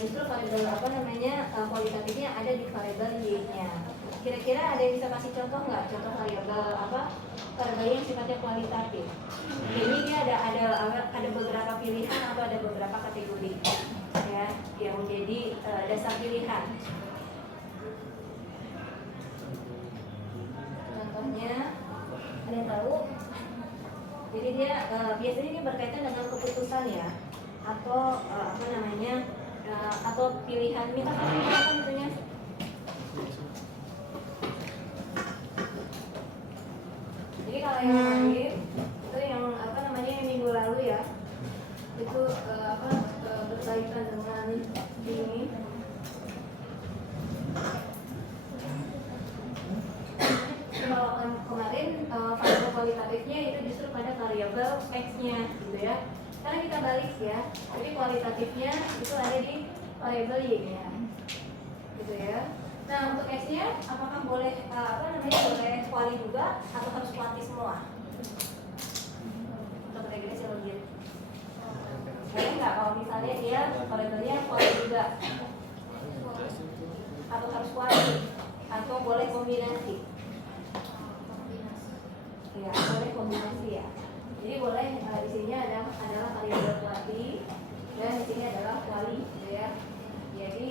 justru variabel kualitatifnya ada di variabel y-nya. Kira-kira ada yang bisa kasih contoh nggak? Contoh variabel variabel yang sifatnya kualitatif. Ini dia ada beberapa pilihan atau ada beberapa kategori ya yang menjadi dasar pilihan. Contohnya ada yang tahu? Jadi dia biasanya ini berkaitan dengan keputusan ya, atau atau pilihan. Minta apa itunya? Jadi kalau yang lain itu yang yang minggu lalu ya, itu berkaitan dengan ini. Kalau kemarin variabel kualitatifnya itu justru pada variabel x-nya gitu ya. Sekarang kita balik ya. Jadi kualitatifnya itu ada di variabel y-nya. Gitu ya. Nah, untuk x-nya apakah boleh boleh kuali juga atau harus kuanti semua? Untuk regresi logit. Boleh nggak kalau misalnya dia variabelnya kuali juga? Atau harus kuali? Atau boleh kombinasi? Ya, boleh kombinasi ya. Jadi boleh di sini adalah variabel kuali dan di sini adalah kuali gitu ya. Jadi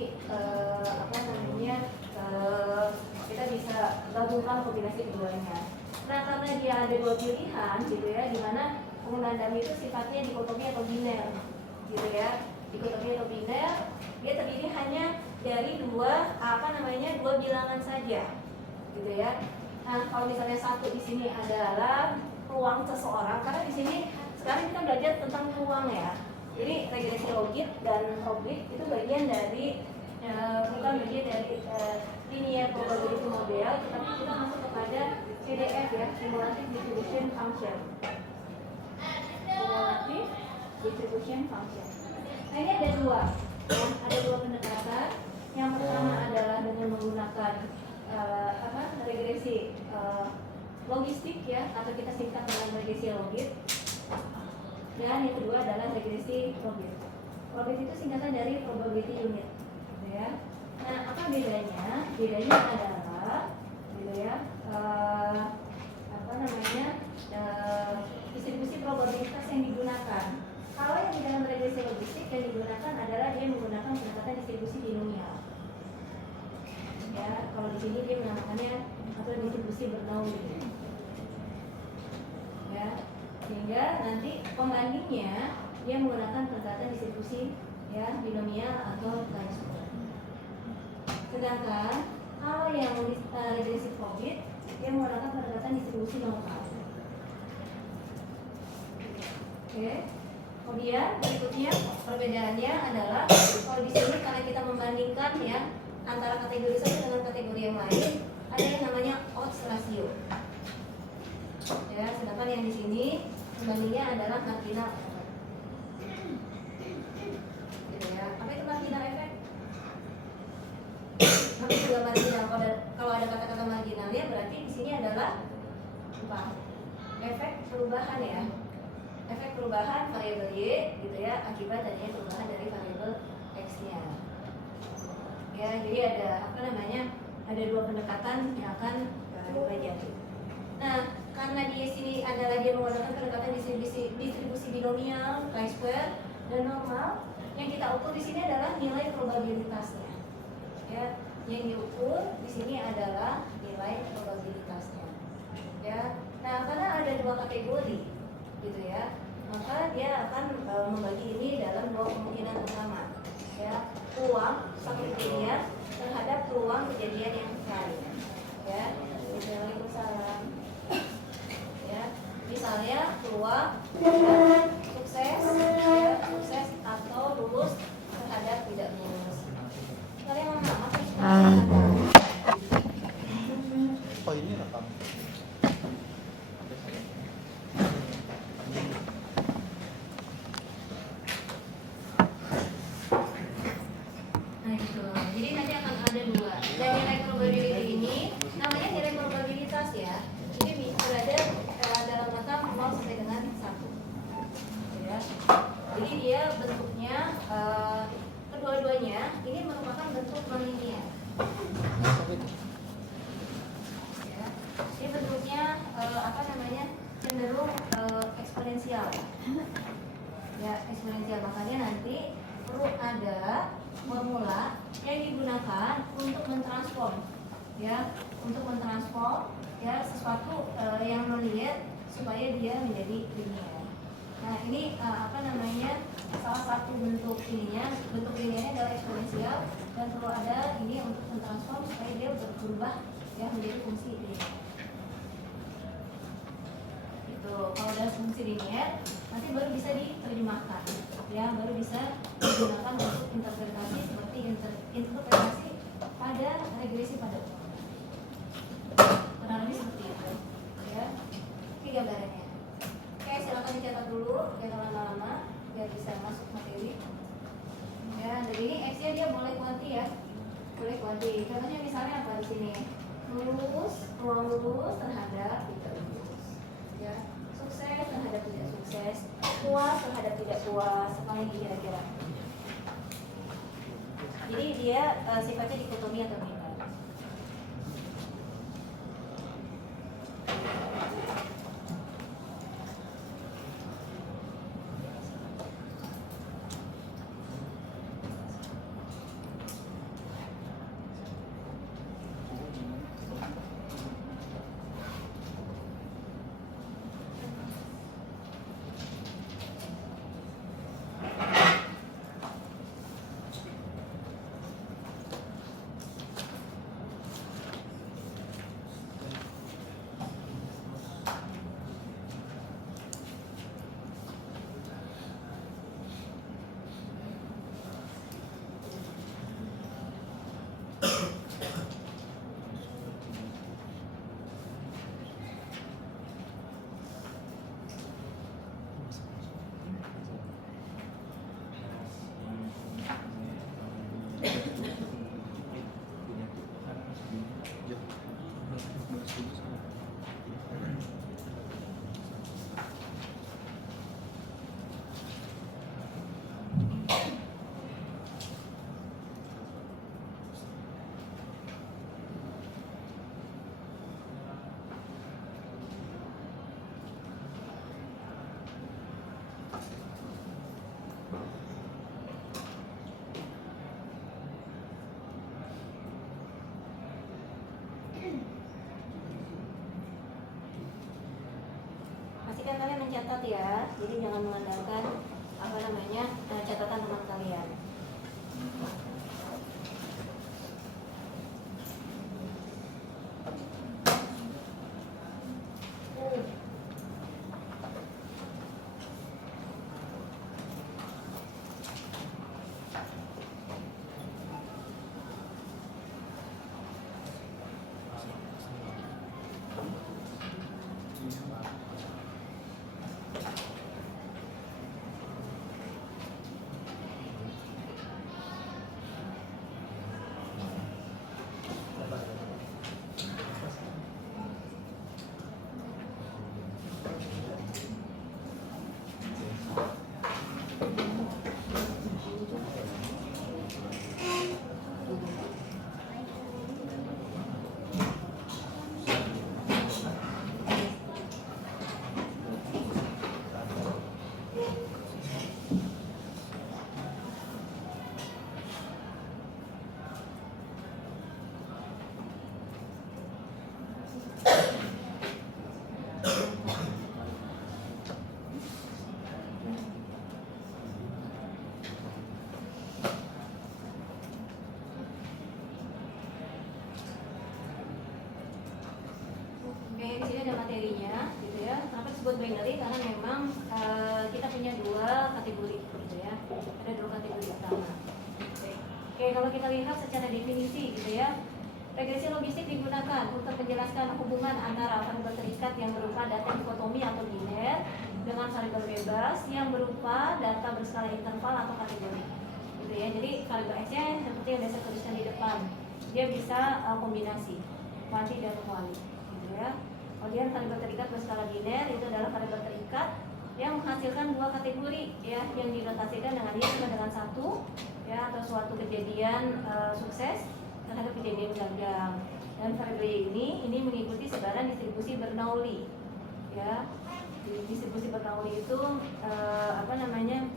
kita bisa gabungkan kombinasi keduanya. Nah, karena dia ada dua pilihan gitu ya, di mana penggunaan dummy itu sifatnya dikotomi atau biner gitu ya. Dikotomi atau biner, dia terdiri hanya dari dua bilangan saja gitu ya. Nah, kalau misalnya satu di sini adalah ruang seseorang, karena di sini sekarang kita belajar tentang ruang ya. Jadi regresi logit dan probit itu bagian dari bukan bagian dari linear probability model, tetapi kita masuk kepada CDF ya, cumulative distribution function. Cumulative distribution function. Nah, ini ada dua, ya, ada dua pendekatan. Yang pertama adalah dengan menggunakan regresi logistik ya, atau kita singkat dengan regresi logit. Dan yang kedua adalah regresi probit. Probit itu singkatan dari probability unit, gitu ya. Nah, apa bedanya? Bedanya adalah, gitu ya, distribusi probabilitas yang digunakan. Kalau yang di dalam regresi logistik yang digunakan adalah dia menggunakan pendekatan distribusi binomial. Ya, kalau di sini dia menamakannya atau distribusi bernaung gitu. Ya, sehingga nanti pembandingnya dia menggunakan pendekatan distribusi ya binomial atau chi-square. Sedangkan kalau yang regresi probit dia menggunakan pendekatan distribusi lokal. Oke. Kemudian berikutnya perbedaannya adalah kalau di sini karena kita membandingkan ya antara kategori satu dengan kategori yang lain, ada yang namanya odds ratio. Ya, sedangkan yang di sini pembandingnya adalah marginal effect. Gitu ya. Apa itu marginal effect? Apa juga marginal? Kalau ada kata-kata marginalnya berarti di sini adalah apa? Efek perubahan ya. Efek perubahan variabel y gitu ya akibat adanya perubahan dari variabel x-nya. Ya, jadi ada dua pendekatan yang akan dipelajari. Nah, karena di sini adalah dia menggunakan pendekatan distribusi binomial, chi-square dan normal, yang kita ukur di sini adalah nilai probabilitasnya. Ya, yang diukur di sini adalah nilai probabilitasnya. Ya, nah karena ada dua kategori, gitu ya, maka dia akan membagi ini dalam dua kemungkinan utama. Ya, peluang satu kejadian terhadap peluang kejadian yang lain. Ya, Waalaikumsalam. Ya, misalnya peluang sukses atau lulus terhadap tidak lulus. Kalian mau apa sih? Oh, ini rekam. Nah itu, jadi nanti akan ada dua. Dan nilai probability ini namanya nilai probabilitas ya. Ini berada dalam rangka 0 sampai dengan 1. Ya. Jadi dia bentuknya ya untuk mentransform ya sesuatu yang non-linear supaya dia menjadi linear. Nah ini salah satu bentuk linearnya adalah eksponensial dan perlu ada ini untuk mentransform supaya dia berubah ya menjadi fungsi linear. Itu kalau udah fungsi linear nanti baru bisa diterjemahkan ya, baru bisa digunakan untuk interpretasi seperti interpretasi pada regresi pada uang. Kurang lebih seperti itu ya. Ini gambarannya. Oke, silakan dicatat dulu biar lama-lama biar bisa masuk materi. Ya, jadi ini X-nya dia boleh kuanti ya. Boleh kuanti. Contohnya misalnya apa di sini? Ruang lurus terhadap tidak lurus. Ya, sukses terhadap tidak sukses, puas terhadap tidak puas, apalagi kira-kira. Jadi dia sifatnya dikotomi atau tidak. Pastikan kalian mencatat ya, jadi jangan mengandalkan catatan teman kalian. Disebut binary karena memang kita punya dua kategori gitu ya, ada dua kategori utama. Oke, kalau kita lihat secara definisi gitu ya, regresi logistik digunakan untuk menjelaskan hubungan antara variabel terikat yang berupa data dikotomi atau biner dengan variabel bebas yang berupa data berskala interval atau kategori gitu ya. Jadi variabel x-nya seperti yang biasa tuliskan di depan, dia bisa kombinasi kuanti dan kuali gitu ya. Kemudian variabel terikat berskala biner itu adalah variabel terikat yang menghasilkan dua kategori ya, yang dinotasikan dengan dia sama dengan satu ya, atau suatu kejadian sukses terhadap kejadian gagal. Dan variabel ini mengikuti sebaran distribusi Bernoulli ya. Distribusi Bernoulli itu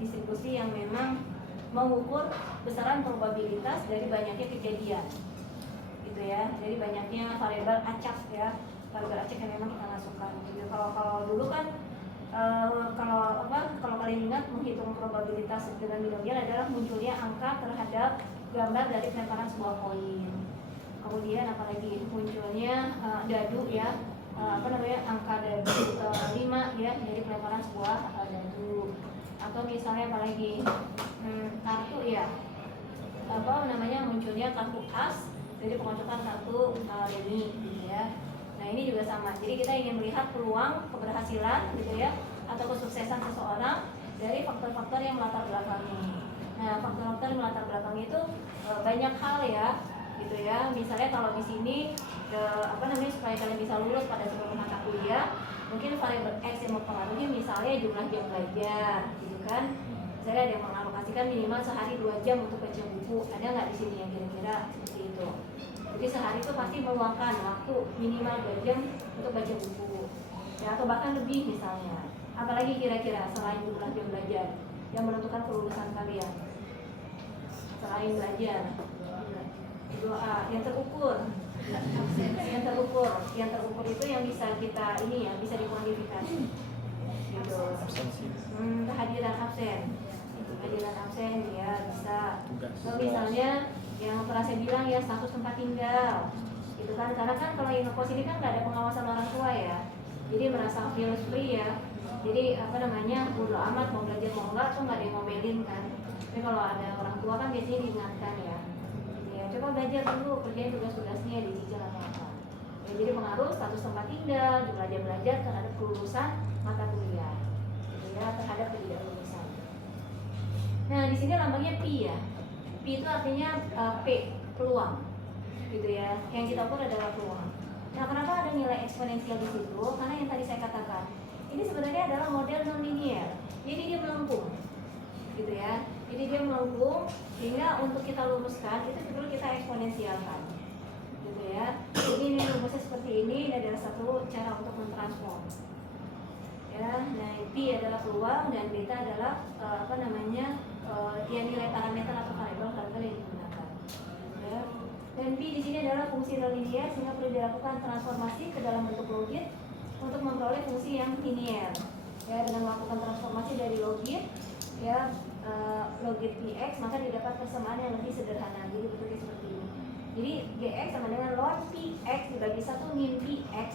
distribusi yang memang mengukur besaran probabilitas dari banyaknya kejadian gitu ya. Jadi banyaknya variabel acak ya, variabel acak yang memang kita masukkan gitu. Kalau dulu kan kalau kalian ingat menghitung probabilitas dengan binomial adalah munculnya angka terhadap gambar dari pelemparan sebuah koin. Kemudian apalagi munculnya dadu ya, angka dadu 5 ya dari pelemparan sebuah dadu. Atau misalnya apalagi kartu ya, munculnya kartu as dari pengocokan kartu remi gitu ya. Nah ini juga sama, jadi kita ingin melihat peluang keberhasilan gitu ya atau kesuksesan seseorang dari faktor-faktor yang melatar belakangi. Nah faktor-faktor yang melatar belakangi itu banyak hal ya gitu ya. Misalnya kalau di sini supaya kalian bisa lulus pada seluruh mata kuliah, mungkin variabel X yang mempengaruhi misalnya jumlah jam belajar gitu kan. Misalnya ada yang mengalokasikan minimal sehari 2 jam untuk baca buku, ada nggak di sini yang kira-kira seperti itu? Jadi sehari itu pasti meluangkan waktu minimal 2 jam untuk baca buku ya, atau bahkan lebih misalnya. Apalagi kira-kira selain jumlah jam belajar yang menentukan kelulusan kalian? Selain belajar, doa yang terukur. Yang terukur itu yang bisa kita bisa dikuantifikasi gitu. Kehadiran absen ya bisa. Misalnya yang pernah saya bilang ya status tempat tinggal gitu kan, karena kan kalau yang ngekos ini kan nggak ada pengawasan orang tua ya, jadi merasa feel free ya. Jadi bodo amat mau belajar mau enggak tuh nggak ada yang ngomelin kan. Tapi kalau ada orang tua kan biasanya diingatkan ya, coba belajar dulu, kerjain tugas-tugasnya, dicicil apa. Ya, jadi pengaruh status tempat tinggal, jumlah jam belajar terhadap kelulusan mata kuliah, gitu ya, terhadap ketidaklulusan. Nah di sini lambangnya pi ya. Pi itu artinya P, peluang, gitu ya. Yang kita ukur adalah peluang. Nah kenapa ada nilai eksponensial di situ? Karena yang tadi saya katakan, ini sebenarnya adalah model non-linear. Jadi dia melengkung, gitu ya. Jadi dia melengkung sehingga untuk kita luluskan itu perlu kita eksponensialkan, gitu ya. Jadi ini rumusnya seperti ini adalah satu cara untuk mentransform. Ya, nah pi adalah peluang dan beta adalah nilai parameter atau variabel yang digunakan. Ya. Dan pi di sini adalah fungsi non-linear sehingga perlu dilakukan transformasi ke dalam bentuk logit untuk memperoleh fungsi yang linear. Ya, dengan melakukan transformasi dari logit ya logit px maka didapat persamaan yang lebih sederhana. Jadi bentuknya seperti ini. Jadi gx sama dengan log px dibagi 1 min px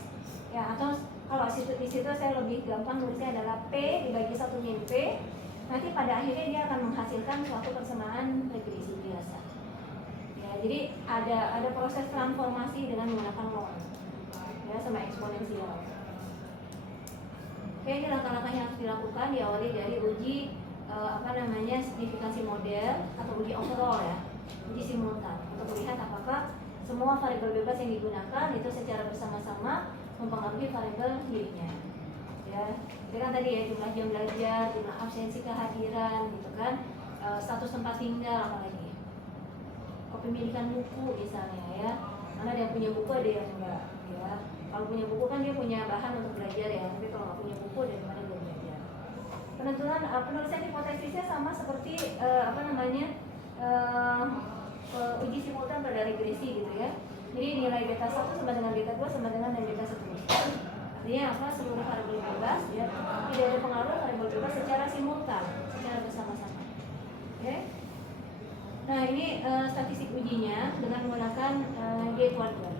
ya, atau kalau di situ saya lebih gampang nulisnya adalah p dibagi 1 min p. Nanti pada akhirnya dia akan menghasilkan suatu persamaan regresi biasa. Ya, jadi ada proses transformasi dengan menggunakan log ya sama eksponensial. Oke, ini langkah-langkah yang harus dilakukan diawali dari uji signifikansi model atau uji overall ya, uji simultan untuk melihat apakah semua variabel bebas yang digunakan itu secara bersama-sama mempengaruhi variabel dirinya. Ya, itu kan tadi ya jumlah jam belajar, jumlah absensi kehadiran, gitu kan, status tempat tinggal, apalagi kepemilikan buku misalnya ya, karena ada yang punya buku ada yang enggak. Ya, kalau punya buku kan dia punya bahan untuk belajar ya, tapi kalau nggak punya buku dari mana dia belajar. Penulisan hipotesisnya sama seperti uji simultan pada regresi gitu ya. Jadi nilai beta 1 sama dengan beta 2 sama dengan beta 1. Artinya seluruh variabel bebas ya tidak ada pengaruh variabel bebas secara simultan, secara bersama-sama. Oke. Nah ini statistik ujinya dengan menggunakan G kuadrat.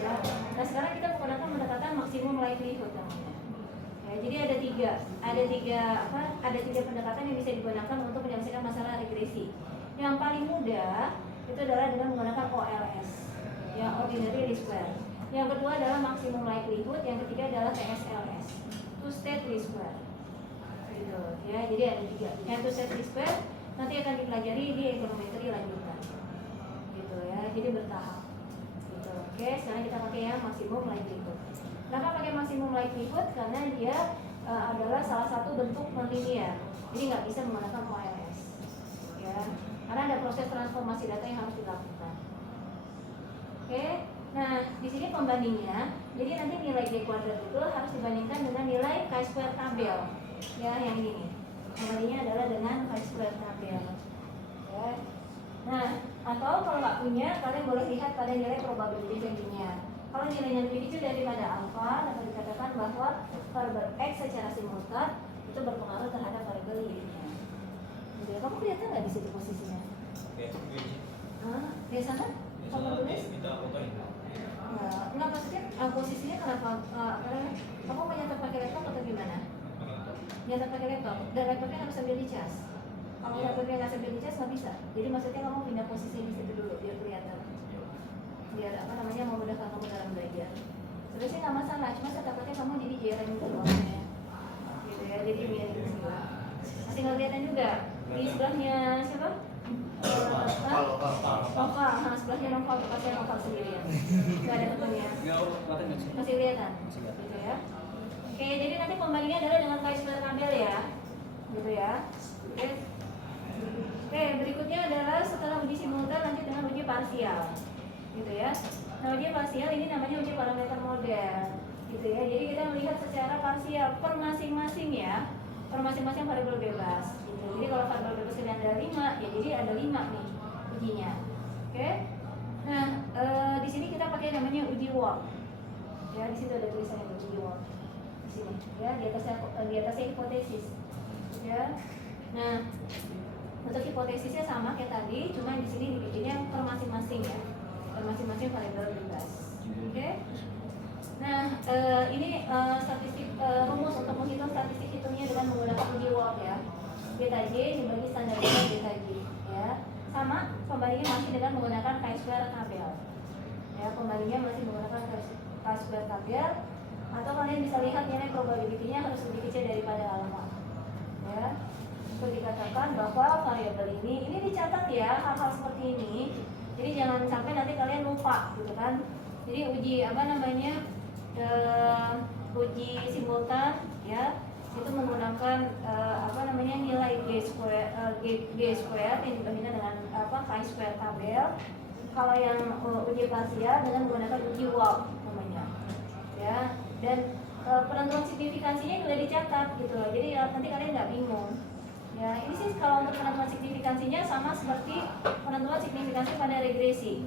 Ya. Nah sekarang kita menggunakan pendekatan maksimum likelihood namanya. Ya, jadi ada tiga pendekatan yang bisa digunakan untuk menyelesaikan masalah regresi. Yang paling mudah itu adalah dengan menggunakan OLS, ya ordinary least square. Yang kedua adalah maximum likelihood, yang ketiga adalah TSLS, two state least square. Gitu, ya. Jadi ada 3. Yang two state least square nanti akan dipelajari di ekonometri lanjutan. Gitu ya. Jadi bertahap. Gitu. Oke, sekarang kita pakai yang maximum likelihood. Kenapa pakai maximum likelihood? Karena dia adalah salah satu bentuk non-linear. Jadi nggak bisa menggunakan OLS. Ya. Karena ada proses transformasi data yang harus dilakukan. Oke, nah di sini pembandingnya. Jadi nanti nilai G kuadrat itu harus dibandingkan dengan nilai chi-square tabel. Ya, yang ini nih. Pembandingnya adalah dengan chi-square tabel. Ya. Nah, Atau kalau nggak punya, kalian boleh lihat pada nilai probability value-nya. Kalau nilainya lebih kecil daripada alfa, dapat dikatakan bahwa variabel x secara simultan itu berpengaruh terhadap variabel y-nya. Gitu ya. Kamu kelihatan nggak di situ posisinya? Biasa kan? Kamu tulis? Enggak, maksudnya posisinya kenapa? Kamu mau nyatet pakai laptop atau gimana? Nyatet pakai laptop, dan laptopnya harus sambil dicas. Kalau laptopnya nggak sambil dicas nggak bisa. Jadi maksudnya kamu pindah posisi di situ dulu biar kelihatan. Biar memudahkan kamu dalam belajar. Sebenarnya nggak masalah, cuma saya takutnya kamu jadi jarang gitu orangnya. Gitu ya, jadi miring semua. Masih nggak kelihatan juga di sebelahnya siapa? Noval, sebelahnya Noval, pasti Noval sendirian. Gak ada temannya. Masih kelihatan? Gitu ya. Oke, jadi nanti pembagiannya adalah dengan chi-square kabel ya. Gitu ya. Oke, berikutnya adalah setelah uji simultan nanti dengan uji parsial. Gitu ya. Nah, uji parsial ini namanya uji parameter model. Gitu ya. Jadi kita melihat secara parsial per masing-masing ya. Per masing-masing variabel bebas. Gitu. Jadi kalau variabel bebas ini ada 5, ya jadi ada 5 nih ujinya. Oke. Nah, di sini kita pakai namanya uji Ward. Ya, di situ ada tulisannya uji Ward. Di sini, ya, di atasnya hipotesis. Ya. Nah, untuk hipotesisnya sama kayak tadi, cuma di sini dibikinnya per masing-masing ya. Per masing-masing variabel bebas. Oke. Nah, ini statistik rumus untuk menghitung statistik hitungnya dengan menggunakan uji Ward ya. Beta J dibagi standar beta J ya. Sama, pembagiannya masih dengan menggunakan chi-square kabel. Ya, pembagiannya masih menggunakan chi-square kabel. Atau kalian bisa lihat nilai probability-nya harus lebih kecil daripada alfa. Ya. Itu dikatakan bahwa variabel ini dicatat ya, hal-hal seperti ini. Jadi jangan sampai nanti kalian lupa gitu kan. Jadi uji uji simultan ya, itu menggunakan nilai g square yang dibandingkan dengan chi-square kabel. Kalau yang uji parsial dengan menggunakan uji Ward namanya ya, dan penentuan signifikansinya sudah dicatat gitu loh, jadi nanti kalian nggak bingung ya. Ini sih kalau untuk penentuan signifikansinya sama seperti penentuan signifikansi pada regresi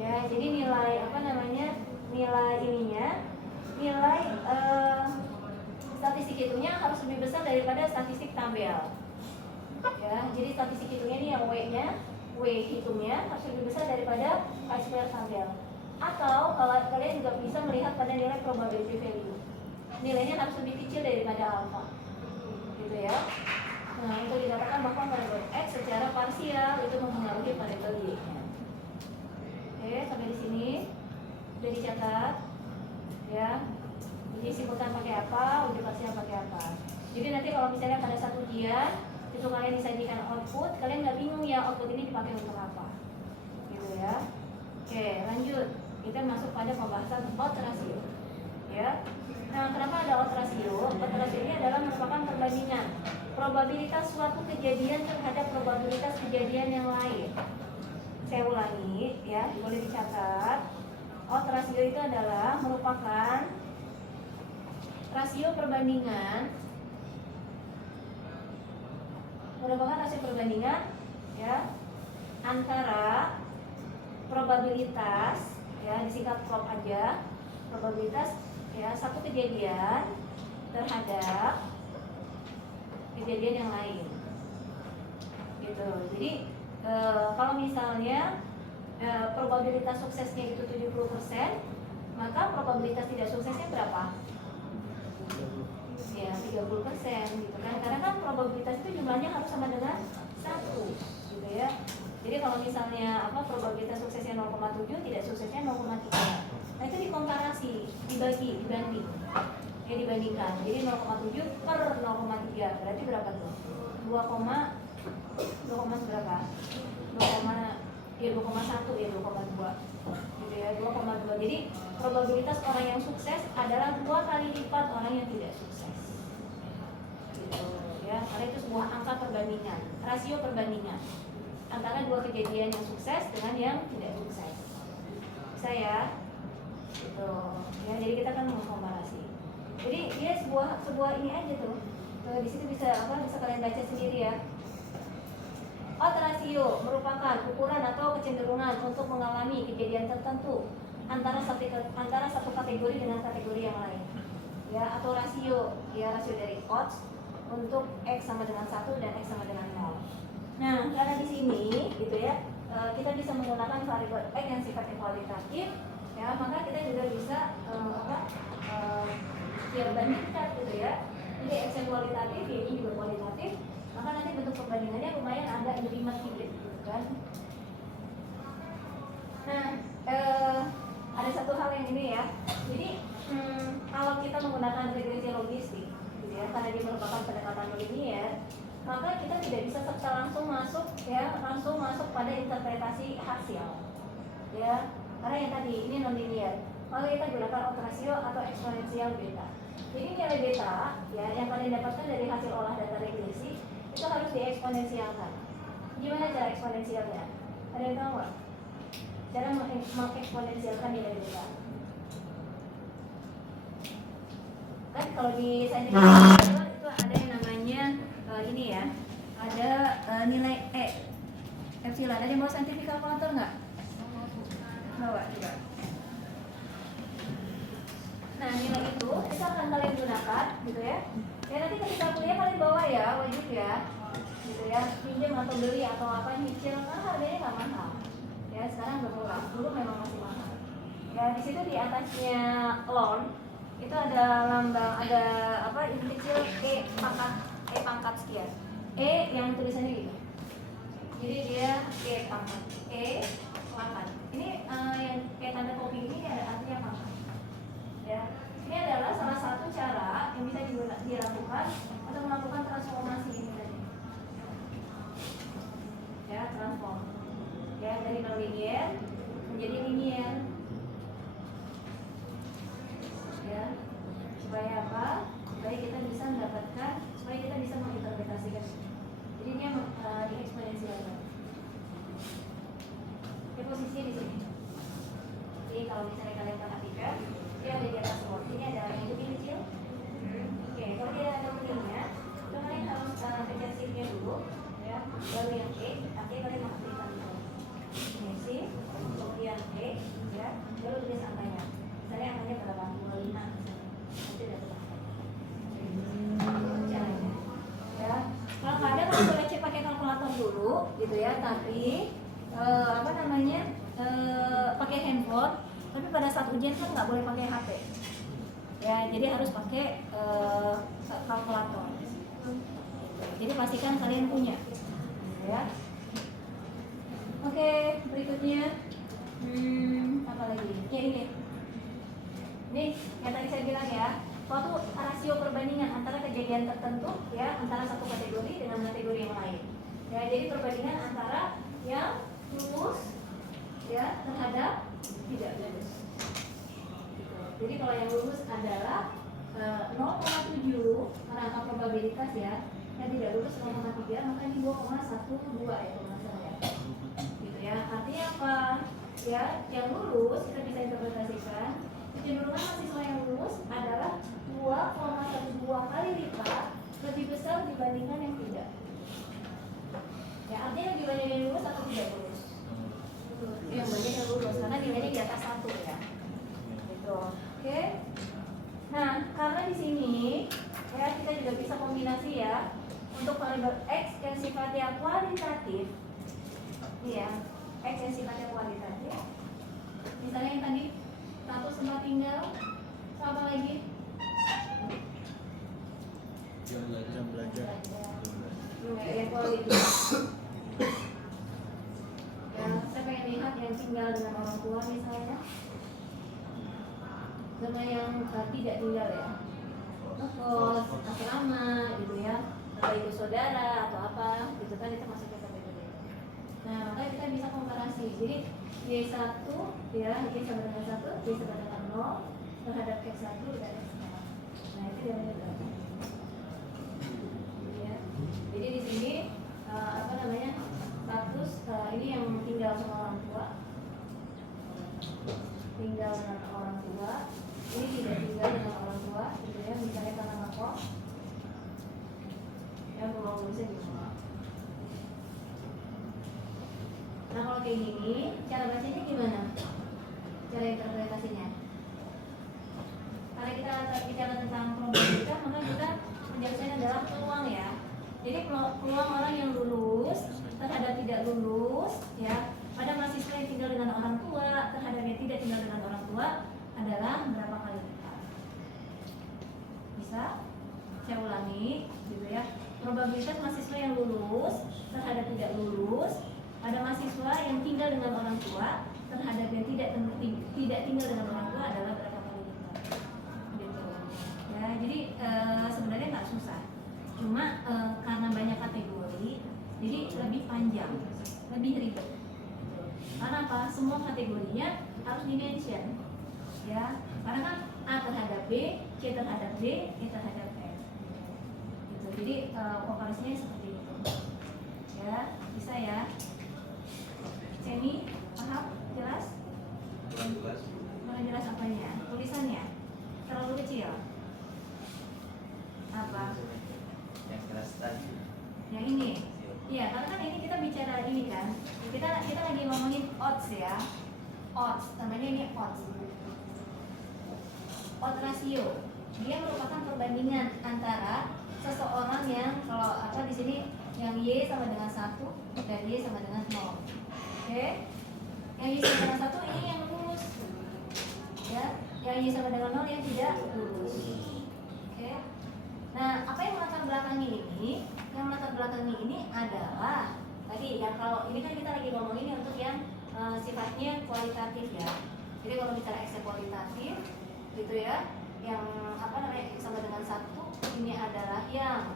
ya. Jadi nilai nilai statistik hitungnya harus lebih besar daripada statistik tabel ya. Jadi statistik hitungnya ini yang W hitungnya harus lebih besar daripada chi-square tabel. Atau kalau kalian juga bisa melihat pada nilai probability value, nilainya harus lebih kecil daripada alpha gitu ya. Nah, untuk dikatakan bahwa variabel x secara parsial itu mempengaruhi variabel y-nya. Oke, sampai di sini sudah dicatat ya. Uji simultan pakai apa, uji parsial pakai apa. Jadi nanti kalau misalnya pada satu ujian itu kalian disajikan output, kalian nggak bingung ya output ini dipakai untuk apa gitu ya. Oke, lanjut. Kita masuk pada pembahasan odds ratio ya. Nah, kenapa ada odds ratio? Odds ratio ini adalah merupakan perbandingan probabilitas suatu kejadian terhadap probabilitas kejadian yang lain. Saya ulangi ya, boleh dicatat. Odds ratio itu adalah merupakan rasio perbandingan ya antara probabilitas ya, disingkat prop aja, probabilitas ya satu kejadian terhadap kejadian yang lain gitu. Jadi kalau misalnya probabilitas suksesnya itu 70%, maka probabilitas tidak suksesnya berapa? Ya 30% gitu kan, karena kan probabilitas itu jumlahnya harus sama dengan 1 gitu ya. Jadi kalau misalnya probabilitas suksesnya 0,7, tidak suksesnya 0,3. Nah itu dikomparasi, dibanding ya, dibandingkan. Jadi 0,7 per 0,3 berarti berapa tuh? 2, berapa? 2,1 ya, 2,2 gitu ya, 2,2. Jadi probabilitas orang yang sukses adalah 2 kali lipat orang yang tidak sukses gitu ya. Karena itu sebuah angka perbandingan, rasio perbandingan antara dua kejadian yang sukses dengan yang tidak sukses. Bisa ya gitu ya. Jadi kita kan mengkomparasi. Jadi dia sebuah ini aja tuh. Di situ bisa kalian baca sendiri ya. Odds ratio merupakan ukuran atau kecenderungan untuk mengalami kejadian tertentu antara satu kategori dengan kategori yang lain. Ya, atau rasio, ya rasio dari odds untuk X sama dengan 1 dan X sama dengan 0. Nah, karena di sini gitu ya, kita bisa menggunakan variabel X yang sifatnya kualitatif, ya, maka kita juga bisa bandingkan gitu ya. Jadi X yang kualitatif, Y ini juga kualitatif, maka nanti bentuk perbandingannya lumayan agak jelimet gitu kan. Nah, ada satu hal yang ini ya. Jadi kalau kita menggunakan regresi logistik, gitu ya, karena dia merupakan pendekatan linear, maka kita tidak bisa serta langsung masuk pada interpretasi hasil, ya. Karena yang tadi ini non linear, maka kita gunakan odds ratio atau eksponensial beta. Jadi nilai beta, ya, yang kalian dapatkan dari hasil olah data regresi itu harus dieksponensialkan. Gimana cara eksponensialnya? Ada yang tahu nggak? Cara mengeksponensialkan nilai beta. Kan kalau di scientific itu ada yang namanya ini ya, ada nilai E epsilon. Ada yang mau scientific calculator nggak? Bawa juga. Nah, nilai itu akan kalian gunakan gitu ya. Ya nanti ketika kuliah kalian bawa ya, wajib ya, gitu ya. Pinjam atau beli atau apa nyicil, karena harganya nggak mahal. Ya sekarang udah murah, dulu memang masih mahal. Ya di situ di atasnya loan itu ada lambang, ada apa ini kecil E pangkat sekian. E yang tulisannya gitu. Jadi dia E pangkat, E pangkat. Ini yang kayak tanda topi ini ada artinya pangkat. Ya, ini adalah salah satu cara yang bisa dilakukan untuk melakukan transformasi ini tadi. Ya, transform. Ya, dari non-linear menjadi linear. Ya, supaya apa? Supaya kita bisa mendapatkan, supaya kita bisa menginterpretasikan. Jadi dia dieksponensialkan. Ini posisinya di sini. Jadi kalau misalnya kalian perhatikan, dia ada di atas board. Ini ada yang lebih kecil. Oke, kalau dia ada runningnya, kalian harus pencet shift-nya dulu, ya. Baru yang E, artinya kalian mengaktifkan itu. Ini kemudian E, ya. Baru tulis angkanya. Misalnya angkanya berapa? 25. Nanti udah tulis. Caranya, ya. Kalau nggak ada, kalian boleh cek pakai kalkulator dulu, gitu ya. Tapi pakai handphone. Tapi pada saat ujian kan nggak boleh pakai HP, ya. Jadi harus pakai kalkulator. Jadi pastikan kalian punya, ya. Oke, berikutnya apa lagi? Ya ini yang tadi saya bilang ya, suatu rasio perbandingan antara kejadian tertentu, ya, antara satu kategori dengan kategori yang lain. Ya, jadi perbandingan antara yang lulus, ya, terhadap tidak lulus. Jadi kalau yang lulus adalah 0,7 karena angka probabilitas ya, yang tidak lulus 0,3, maka ini 2,12 ya kalau nggak salah ya. Gitu ya. Artinya apa? Ya, yang lulus kita bisa interpretasikan kecenderungan mahasiswa yang lulus adalah 2,12 kali lipat lebih besar dibandingkan yang tidak. Ya, artinya lebih banyak yang lulus atau tidak lulus? Yang banyak yang lulus karena nilainya di atas 1 ya. Gitu. Oke. Nah, karena di sini ya kita juga bisa kombinasi ya untuk variabel X yang sifatnya kualitatif. Iya, X yang sifatnya kualitatif. Misalnya yang tadi status tempat tinggal, apa lagi? Jam belajar. Yang kualitatif. Ya, saya pengen lihat yang tinggal dengan orang tua misalnya, sama yang tidak tinggal ya, kos, asrama gitu ya, atau ibu saudara atau apa gitu kan, itu masuknya kategori. Nah, maka kita bisa komparasi. Jadi Y1 ya, Y sama dengan 1, Y sama dengan 0 terhadap X1 dan X0. Nah, itu nilainya berapa? Ya. Jadi di sini status ini yang tinggal sama orang tua, tinggal dengan orang tua, ini tidak tinggal dengan orang tua, gitu ya, misalnya karena ngekos, yang rumah lulusnya di rumah. kayak gini, cara bacanya gimana? Cara interpretasinya? Karena kita bicara tentang probabilitas, maka kita penjelasannya adalah peluang ya. Jadi peluang orang yang lulus terhadap tidak lulus ya, pada mahasiswa yang tinggal dengan orang tua terhadap yang tidak tinggal dengan orang tua adalah berapa kali lipat? Bisa? Saya ulangi gitu ya. Probabilitas mahasiswa yang lulus terhadap tidak lulus pada mahasiswa yang tinggal dengan orang tua terhadap yang tidak tinggal dengan orang tua adalah berapa kali lipat? Gitu. Ya, jadi sebenarnya nggak susah. Cuma karena banyak kategori, jadi lebih panjang, lebih ribet. Gitu. Karena apa? Semua kategorinya harus di-mention. Ya, karena kan A terhadap B, C terhadap D, E terhadap F. Gitu. Jadi vokalisnya seperti itu. Ya, bisa ya. Semi, paham? Jelas? Kurang jelas apanya? Tulisannya terlalu kecil. Apa? Yang keras tadi. Yang ini. Iya, karena kan ini kita bicara ini kan. Kita lagi ngomongin odds ya. Odds, namanya ini odds. Odds ratio. Dia merupakan perbandingan antara seseorang yang kalau apa di sini yang Y sama dengan 1 dan Y sama dengan 0. Oke. Yang Y sama dengan 1 ini yang lulus. Ya, yang Y sama dengan 0 yang tidak lulus. Oke. Nah, apa yang melatar belakangi ini? Yang melatar belakangi ini adalah tadi yang kalau ini kan kita lagi ngomongin untuk yang sifatnya kualitatif ya. Jadi kalau bicara Excel kualitatif gitu ya, yang apa namanya sama dengan 1 ini adalah yang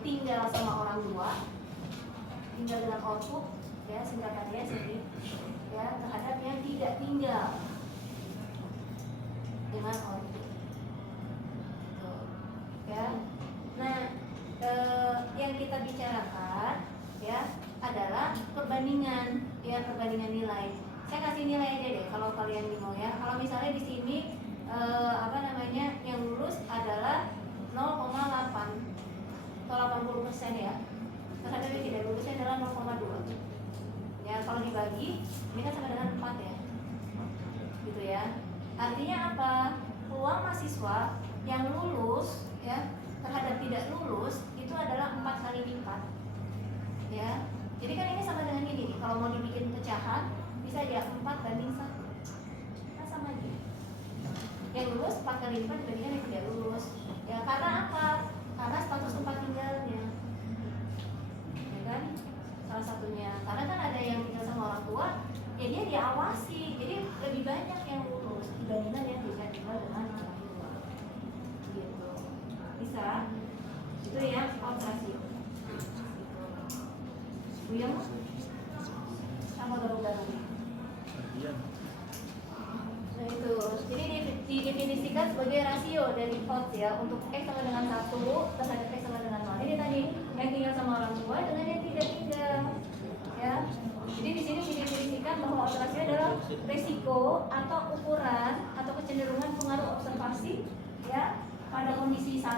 tinggal sama orang tua, tinggal dengan ortu ya, singkatannya sini ya, terhadap yang tidak tinggal dengan ortu. Ya. Nah, yang kita bicarakan ya adalah perbandingan ya, perbandingan nilai. Saya kasih nilai aja deh kalau kalian bingung ya. Kalau misalnya di sini apa namanya yang lulus adalah 0,8 atau 80% ya. Terhadap yang tidak lulusnya adalah 0,2. Ya, kalau dibagi ini kan sama dengan 4 ya. Gitu ya. Artinya apa? Peluang mahasiswa yang lulus ya terhadap tidak lulus itu adalah 4 kali lipat ya. Jadi kan ini sama dengan ini nih, kalau mau dibikin pecahan bisa aja 4 banding 1 nah sama aja. Yang lulus 4 kali lipat dibandingkan yang tidak lulus ya. Karena apa? Karena status tempat tinggalnya ya kan, salah satunya. Karena kan ada yang tinggal sama orang tua ya, dia diawasi, jadi lebih banyak yang lulus dibandingkan yang tidak tinggal dengan orang tua gitu. Bisa itu ya, operasi Buyang sama garuk-garuk. Iya. Nah itu, jadi didefinisikan sebagai rasio dari odds ya, untuk X sama dengan 1 terhadap X sama dengan 0. Ini tadi yang tinggal sama orang tua dengan yang tidak tinggal ya. Jadi di sini didefinisikan bahwa odds rasio adalah resiko atau ukuran atau kecenderungan pengaruh observasi ya pada kondisi 1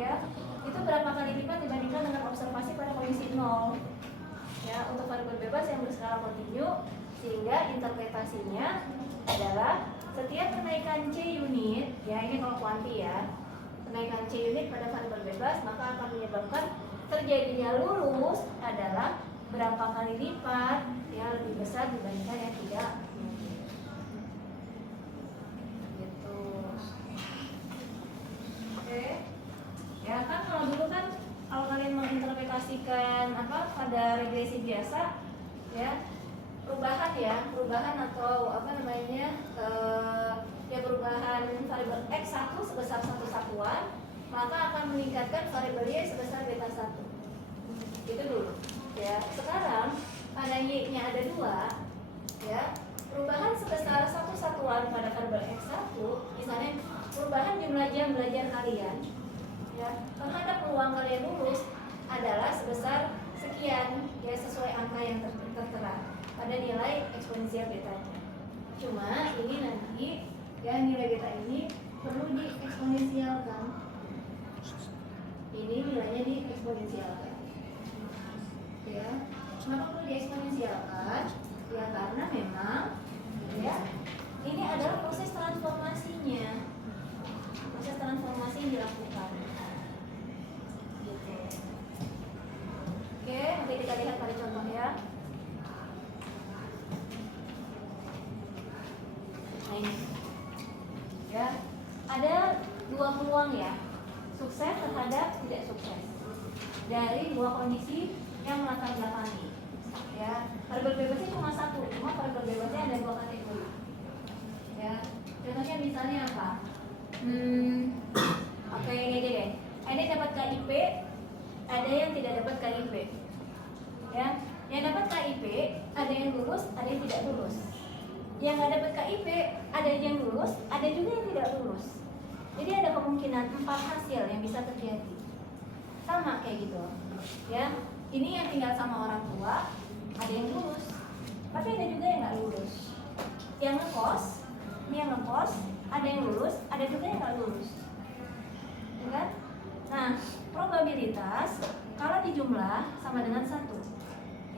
ya, itu berapa kali lipat dibandingkan dengan observasi pada kondisi 0 ya, untuk variabel bebas yang berskala kontinu, sehingga interpretasinya adalah setiap kenaikan C unit ya, ini kalau kuanti ya, kenaikan C unit pada variabel bebas maka akan menyebabkan terjadinya lulus adalah berapa kali lipat ya, lebih besar dibandingkan yang tidak gitu. Oke ya kan, kalau dulu kan kalau kalian menginterpretasikan apa pada regresi biasa ya, perubahan atau apa namanya ya, perubahan variabel X1 sebesar 1 satuan maka akan meningkatkan variabel Y sebesar beta 1 itu dulu ya. Sekarang pada Y nya ada 2 ya, perubahan sebesar 1 satuan pada variabel X1 misalnya perubahan jumlah jam belajar kalian ya terhadap peluang kalian lulus adalah sebesar sekian ya, sesuai angka yang tertera pada nilai eksponensial betanya. Cuma ini nanti ya, nilai beta ini perlu dieksponensialkan. Ini nilainya dieksponensialkan ya. Kenapa perlu dieksponensialkan? sukses terhadap tidak sukses dari dua kondisi yang melatar belakangi. Ya, variabel bebasnya cuma satu, cuma variabel bebasnya ada dua kategori. Ya, contohnya misalnya apa? Oke, ini aja deh. Ini dapat KIP, ada yang tidak dapat KIP. Ya, yang dapat KIP ada yang lulus, ada yang tidak lulus. Yang nggak dapat KIP ada yang lulus, ada juga yang tidak lulus. Jadi ada kemungkinan 4 hasil yang bisa terjadi. Sama kayak gitu. Ya, ini yang tinggal sama orang tua, ada yang lulus, tapi ada juga yang nggak lulus. Yang ngekos, ini yang ngekos, ada yang lulus, ada juga yang nggak lulus. Ya kan? Nah, probabilitas kalau dijumlah sama dengan 1.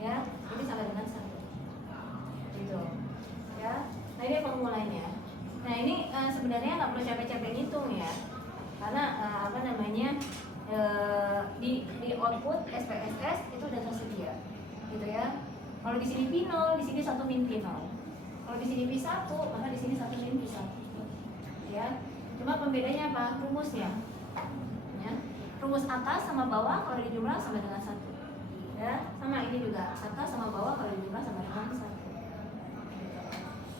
Ya, ini sama dengan 1. Gitu. Ya. Nah, ini formulanya. Nah, ini sebenarnya nggak perlu capek-capek ngitung ya. Karena di output SPSS itu udah tersedia. Gitu ya. Kalau di sini P0, di sini 1 min P0. Kalau di sini P1, maka di sini 1 min P1. Ya. Cuma pembedanya apa? Rumusnya. Ya. Rumus atas sama bawah kalau dijumlah sama dengan 1. Ya, sama ini juga atas sama bawah kalau dijumlah sama dengan 1.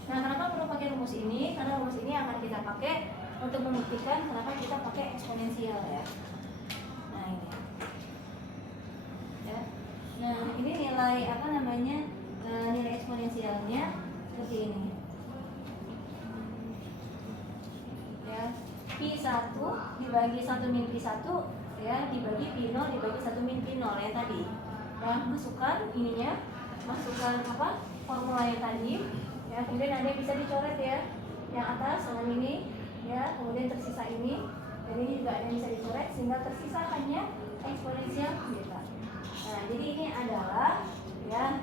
Nah, kenapa perlu pakai rumus ini? Karena rumus ini akan kita pakai untuk membuktikan kenapa kita pakai eksponensial ya. Nah, ini. Ya. Nah, ini nilai nilai eksponensialnya seperti ini. Ya, P1 dibagi 1 min P1 ya, dibagi P0 dibagi 1 min P0 ya tadi. Ya, masukkan ininya, masukkan formulanya tadi. Ya, kemudian ada yang bisa dicoret ya, yang atas dengan ini, ya, kemudian tersisa ini, dan ini juga ada yang bisa dicoret sehingga tersisa hanya eksponensial beta. Nah, jadi ini adalah ya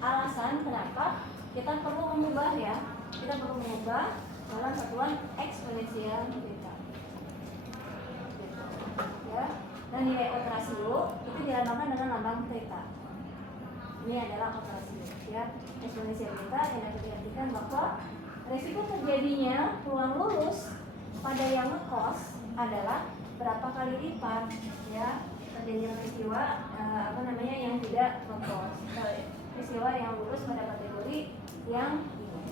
alasan kenapa kita perlu mengubah ya, kita perlu mengubah dalam satuan eksponensial beta. Ya, dan nilai out rasio itu dilambangkan dengan lambang theta. Ini adalah out rasio ya. Eksponensial beta yang dapat diartikan bahwa resiko terjadinya peluang lulus pada yang ngekos adalah berapa kali lipat ya terjadinya peristiwa yang tidak ngekos, peristiwa yang lulus pada kategori yang ini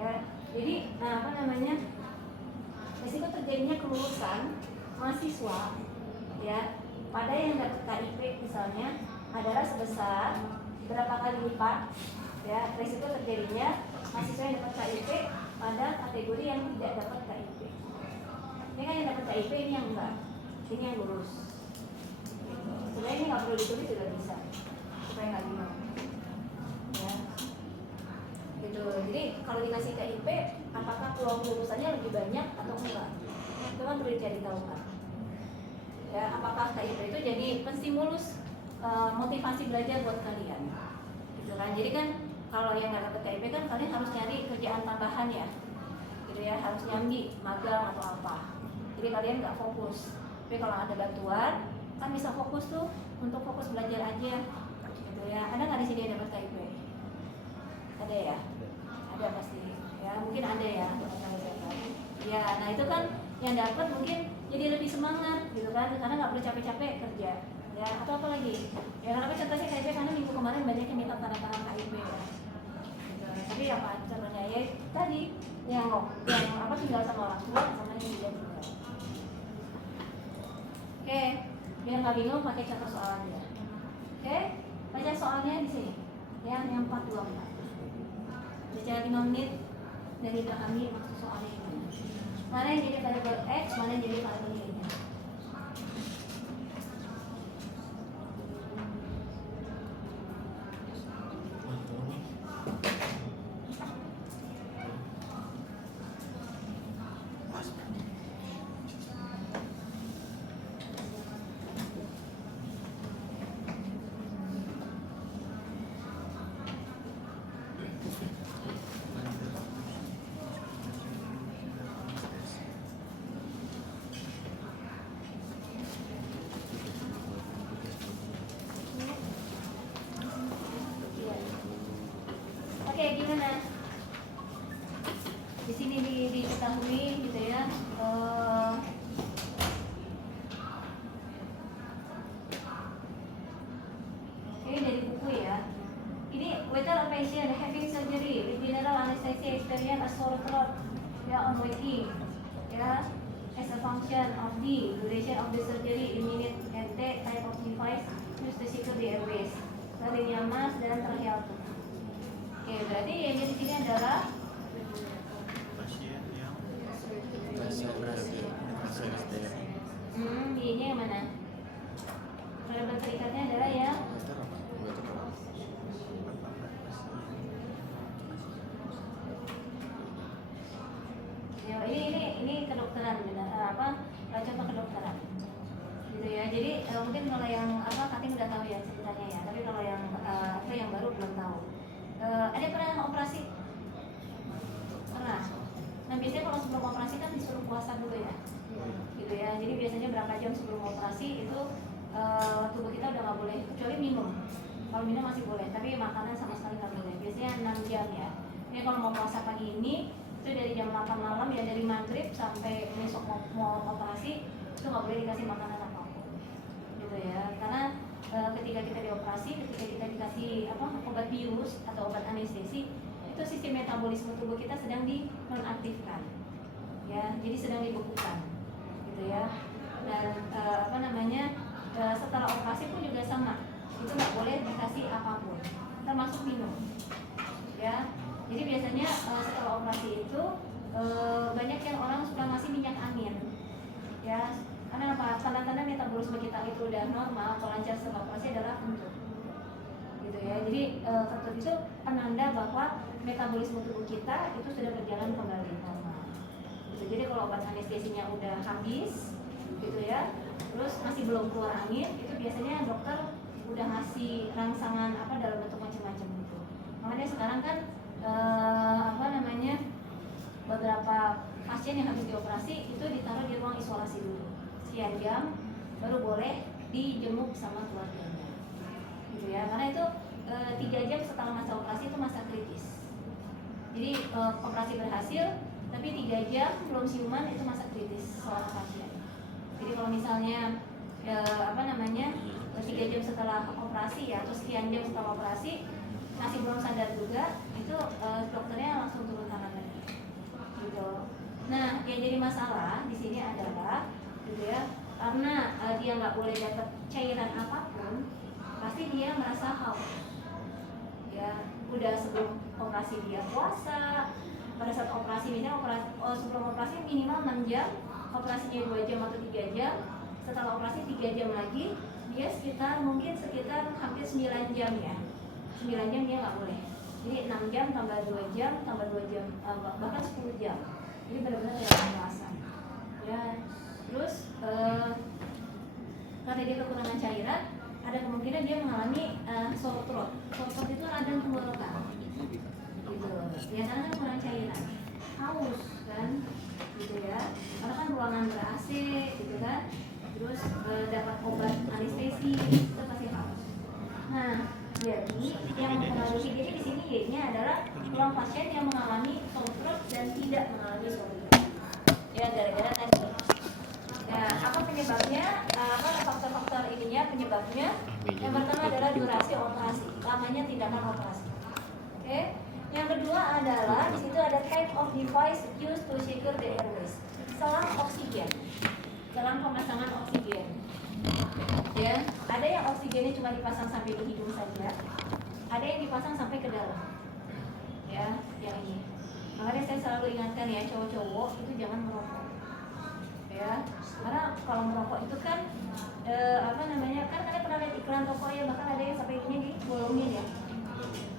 ya. Jadi resiko terjadinya kelulusan mahasiswa ya pada yang dapat KIP misalnya adalah sebesar berapa kali lipat ya risiko terjadinya mahasiswa yang dapat KIP pada kategori yang tidak dapat KIP. Ini kan yang dapat KIP, ini yang enggak, ini yang lulus. Sebenarnya ini nggak perlu ditulis juga bisa supaya nggak bingung. Ya, gitu. Jadi kalau dikasih KIP, apakah peluang lulusannya lebih banyak atau enggak? Itu kan perlu dicari tahu kan. Ya, apakah KIP itu jadi penstimulus motivasi belajar buat kalian? Gitu kan. Jadi kan kalau yang nggak dapat KIP kan kalian harus nyari kerjaan tambahan ya, gitu ya, harus nyambi, magang atau apa. Jadi kalian nggak fokus. Tapi kalau ada bantuan, kan bisa fokus tuh untuk fokus belajar aja, gitu ya. Ada nggak di sini yang dapat KIP? Ada ya? Ada pasti. Ya mungkin ada ya. Ya, nah itu kan yang dapat mungkin jadi lebih semangat, gitu kan? Karena nggak perlu capek-capek kerja. Ya, atau apa lagi? Ya kenapa contohnya KIP karena minggu kemarin banyak yang minta tanda tangan KIP ya. Gitu. Tapi apa contohnya ya tadi yang tinggal sama orang tua sama yang tidak tinggal. Oke, biar nggak bingung pakai contoh soalnya. Oke, baca soalnya di sini. Yang 424. Baca 5 menit dan dipahami maksud soalnya ini. Mana yang jadi variabel X, mana yang jadi variabel Y-nya. Oke, gimana? Di sini diketahui gitu ya. Whether a patient having surgery with general anesthesia experience a sore throat, on waking, as a function of the duration of the surgery in minute and take type of device used to secure the airways, laringeal mask dan tracheal tube. Oke, berarti yang di sini adalah Pasien yang pasien operasi anesthesia. Y-nya yang mana? Variabel terikatnya adalah yang ini kedokteran, benar contoh kedokteran, gitu ya. Jadi mungkin kalau yang Kating udah tahu ya ceritanya ya, tapi kalau yang yang baru belum tahu. Ada pernah operasi? Pernah. Nah biasanya kalau sebelum operasi kan disuruh puasa dulu ya, gitu ya. Jadi biasanya berapa jam sebelum operasi itu tubuh kita udah nggak boleh, kecuali minum. Kalau minum masih boleh, tapi makanan sama sekali nggak boleh. Biasanya 6 jam ya. Ini kalau mau puasa pagi ini itu dari jam 8 malam ya, dari maghrib sampai besok mau operasi itu nggak boleh dikasih makanan apapun, gitu ya. Karena ketika kita dioperasi, ketika kita dikasih obat bius atau obat anestesi, itu sistem metabolisme tubuh kita sedang dinonaktifkan, ya. Jadi sedang dibekukan, gitu ya. Dan setelah operasi pun juga sama, itu nggak boleh dikasih apapun, termasuk minum, ya. Jadi biasanya setelah operasi itu banyak yang orang suka ngasih minyak angin, ya. Karena apa? Tanda-tanda metabolisme kita itu udah normal atau lancar setelah operasi adalah kentut, gitu ya. Jadi kentut itu penanda bahwa metabolisme tubuh kita itu sudah berjalan kembali normal, gitu. Jadi kalau obat anestesinya udah habis, gitu ya, terus masih belum keluar angin, itu biasanya dokter udah ngasih rangsangan dalam bentuk macam-macam gitu. Makanya sekarang kan beberapa pasien yang habis dioperasi itu ditaruh di ruang isolasi dulu sekian jam, baru boleh dijemuk sama keluarganya, gitu ya. Karena itu 3 jam setelah masa operasi itu masa kritis. Jadi operasi berhasil, tapi 3 jam belum siuman itu masa kritis seorang pasien. Jadi kalau misalnya 3 jam setelah operasi ya, atau sekian jam setelah operasi masih belum sadar juga, itu dokternya langsung turun tangan lagi, gitu. Nah, yang jadi masalah di sini adalah, gitu ya, karena dia nggak boleh dapat cairan apapun, pasti dia merasa haus, ya. Udah sebelum operasi dia puasa, pada saat operasi misalnya sebelum operasi minimal 6 jam, operasinya 2 jam atau 3 jam, setelah operasi 3 jam lagi, dia mungkin sekitar hampir 9 jam ya. 9 jam dia nggak boleh. Jadi 6 jam tambah 2 jam tambah 2 jam, bahkan 10 jam. Jadi benar-benar tidak pengawasan. Ya, terus karena dia kekurangan cairan, ada kemungkinan dia mengalami sore throat. Sore throat itu radang tenggorokan, gitu. Ya karena kan kurang cairan, haus kan, gitu ya. Karena kan ruangan ber-AC, gitu kan. Terus dapat obat anestesi, itu pasti haus. Nah, jadi yang mempengaruhi, jadi di sini Y-nya adalah ruang pasien yang mengalami sore throat dan tidak mengalami sore throat. Ya gara-gara tadi. Nah, apa penyebabnya? Faktor-faktor ininya penyebabnya? Yang pertama adalah durasi operasi, lamanya tindakan operasi. Oke. Yang kedua adalah di situ ada type of device used to secure the airways. Selang oksigen, selang pemasangan oksigen. Ya, ada yang oksigennya cuma dipasang sampai di hidung saja, ada yang dipasang sampai ke dalam. Ya, yang ini. Makanya saya selalu ingatkan ya, cowok-cowok itu jangan merokok. Ya, karena kalau merokok itu kan kan kalian pernah lihat iklan rokok ya, bahkan ada yang sampai ini digolongin ya.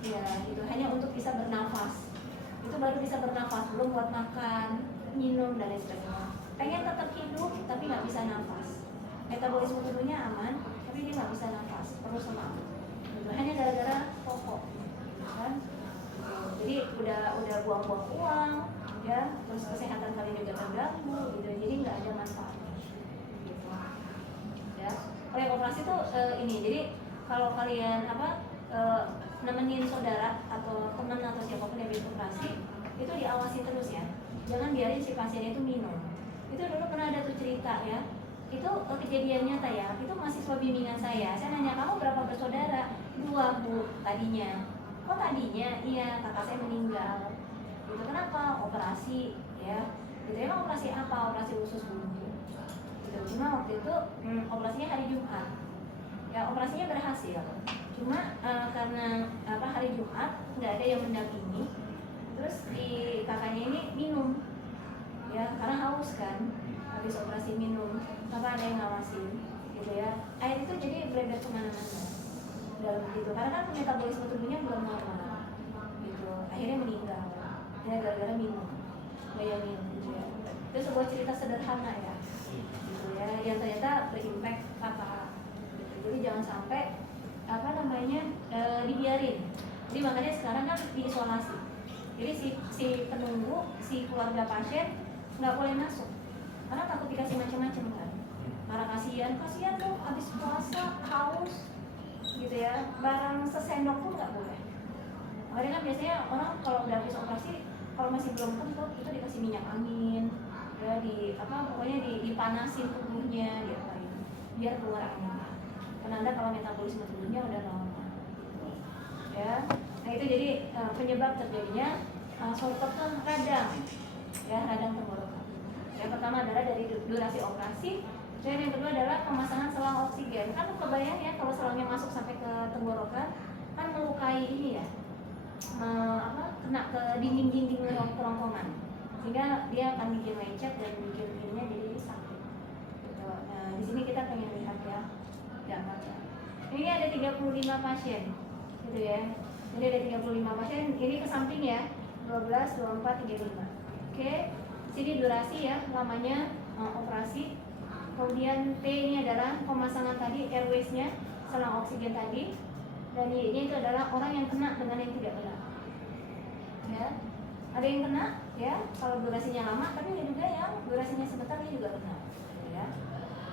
Ya, gitu, hanya untuk bisa bernafas. Itu baru bisa bernafas, belum buat makan, minum dan lain sebagainya. Pengen tetap hidup tapi nggak bisa nafas. Metabolisme tubuhnya aman, tapi dia nggak bisa nafas, perlu semak. Gitu. Hanya gara-gara rokok, kan? Jadi udah buang-buang uang, ya, terus kesehatan kalian juga terganggu, gitu. Jadi nggak ada manfaatnya. Gitu. Ya, kalau yang operasi tuh ini, jadi kalau kalian nemenin saudara atau teman atau siapapun yang habis operasi, itu diawasi terus ya. Jangan biarin si pasien itu minum. Itu dulu pernah ada tuh cerita ya. Itu kejadian nyata ya. Itu mahasiswa bimbingan saya. Saya nanya, kamu berapa bersaudara? 2 bu tadinya. kok tadinya iya kakak saya meninggal gitu, kenapa? Operasi ya gitu. Emang operasi apa? Operasi usus buntu gitu. Cuma waktu itu operasinya hari Jumat ya, operasinya berhasil, cuma karena hari Jumat nggak ada yang mendampingi, terus di kakaknya ini minum ya karena haus kan, habis operasi minum tanpa ada yang ngawasin gitu ya, air itu jadi beredar kemana-mana dalam gitu, karena kan metabolisme tubuhnya belum normal gitu, akhirnya meninggal ya gara-gara minum, gaya minum gitu ya. Itu sebuah cerita sederhana ya gitu ya, yang ternyata berimpact fatal gitu. Jadi jangan sampai dibiarin. Jadi makanya sekarang kan diisolasi, jadi si penunggu, si keluarga pasien nggak boleh masuk karena takut dikasih macam-macam kan, karena kasihan dong habis puasa haus gitu ya, barang sesendok pun nggak boleh. Makanya kan biasanya orang kalau udah habis operasi, kalau masih belum kentut itu dikasih minyak angin ya, pokoknya dipanasin tubuhnya gitu, biar keluar angin, penanda kalau metabolisme tubuhnya udah normal gitu. Ya, nah itu jadi penyebab terjadinya shortcut radang ya, radang tenggorokan. Yang pertama adalah dari durasi operasi, dan yang kedua adalah pemasangan selang oksigen. Kan kebayang ya kalau selangnya masuk sampai ke tenggorokan kan melukai ini ya, kena ke dinding-dinding kerongkongan, sehingga dia akan bikin lecet dan bikin ininya jadi sakit gitu. Nah di sini kita pengen lihat ya gambarnya. Ini ada 35 pasien gitu ya, jadi ada 35 pasien, ini ke samping ya, 12, 24, 35. Oke, sini durasi ya, lamanya operasi. Kemudian P ini adalah pemasangan tadi, airways-nya, selang oksigen tadi. Dan Y-nya itu adalah orang yang kena dengan yang tidak kena. Ya, ada yang kena ya kalau durasinya lama, tapi ada juga yang durasinya sebentar dia juga kena. Ya.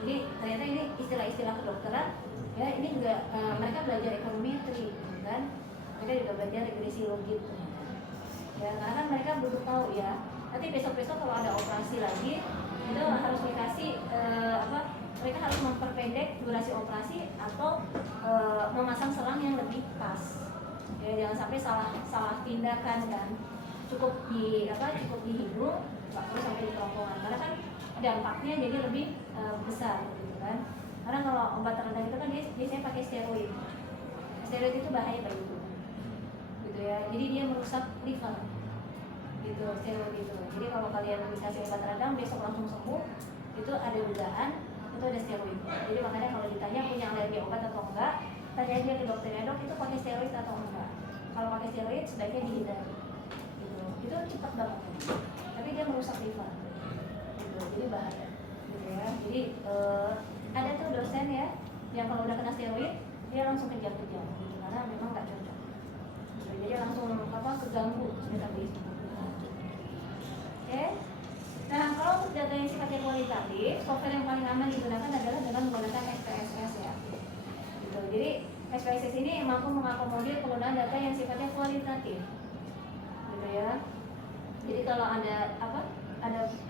Jadi ternyata ini istilah-istilah kedokteran. Ya, ini juga mereka belajar ekonometri, gitu kan? Mereka juga belajar regresi logik. Ya, karena kan mereka butuh tahu ya. Nanti besok-besok kalau ada operasi lagi, itu harus dikasih mereka harus memperpendek durasi operasi atau memasang selang yang lebih pas. Ya, jangan sampai salah tindakan kan. Cukup di hidung, nggak perlu sampai di kerongkongan. Karena kan dampaknya jadi lebih besar gitu kan. Karena kalau obat terendah itu kan dia biasanya pakai steroid. Steroid itu bahaya bagi tubuh. Gitu ya. Jadi dia merusak liver. Gitu, steroid itu. Jadi kalau kalian dikasih obat radang besok langsung sembuh, itu ada dugaan itu ada steroid. Jadi makanya kalau ditanya punya alergi obat atau enggak, tanya aja ke dokternya, dok itu pakai steroid atau enggak. Kalau pakai steroid sebaiknya dihindari. Gitu. Itu cepat banget. Tapi dia merusak liver. Gitu. Jadi bahaya. Gitu ya. Jadi ada tuh dosen ya yang kalau udah kena steroid dia langsung kejang-kejang gitu, karena memang nggak cocok. Gitu. Jadi langsung keganggu metabolisme. Oke. Nah, kalau untuk data yang sifatnya kualitatif, software yang paling aman digunakan adalah dengan menggunakan SPSS ya. Gitu. Jadi SPSS ini mampu mengakomodir penggunaan data yang sifatnya kualitatif. Gitu ya. Jadi kalau ada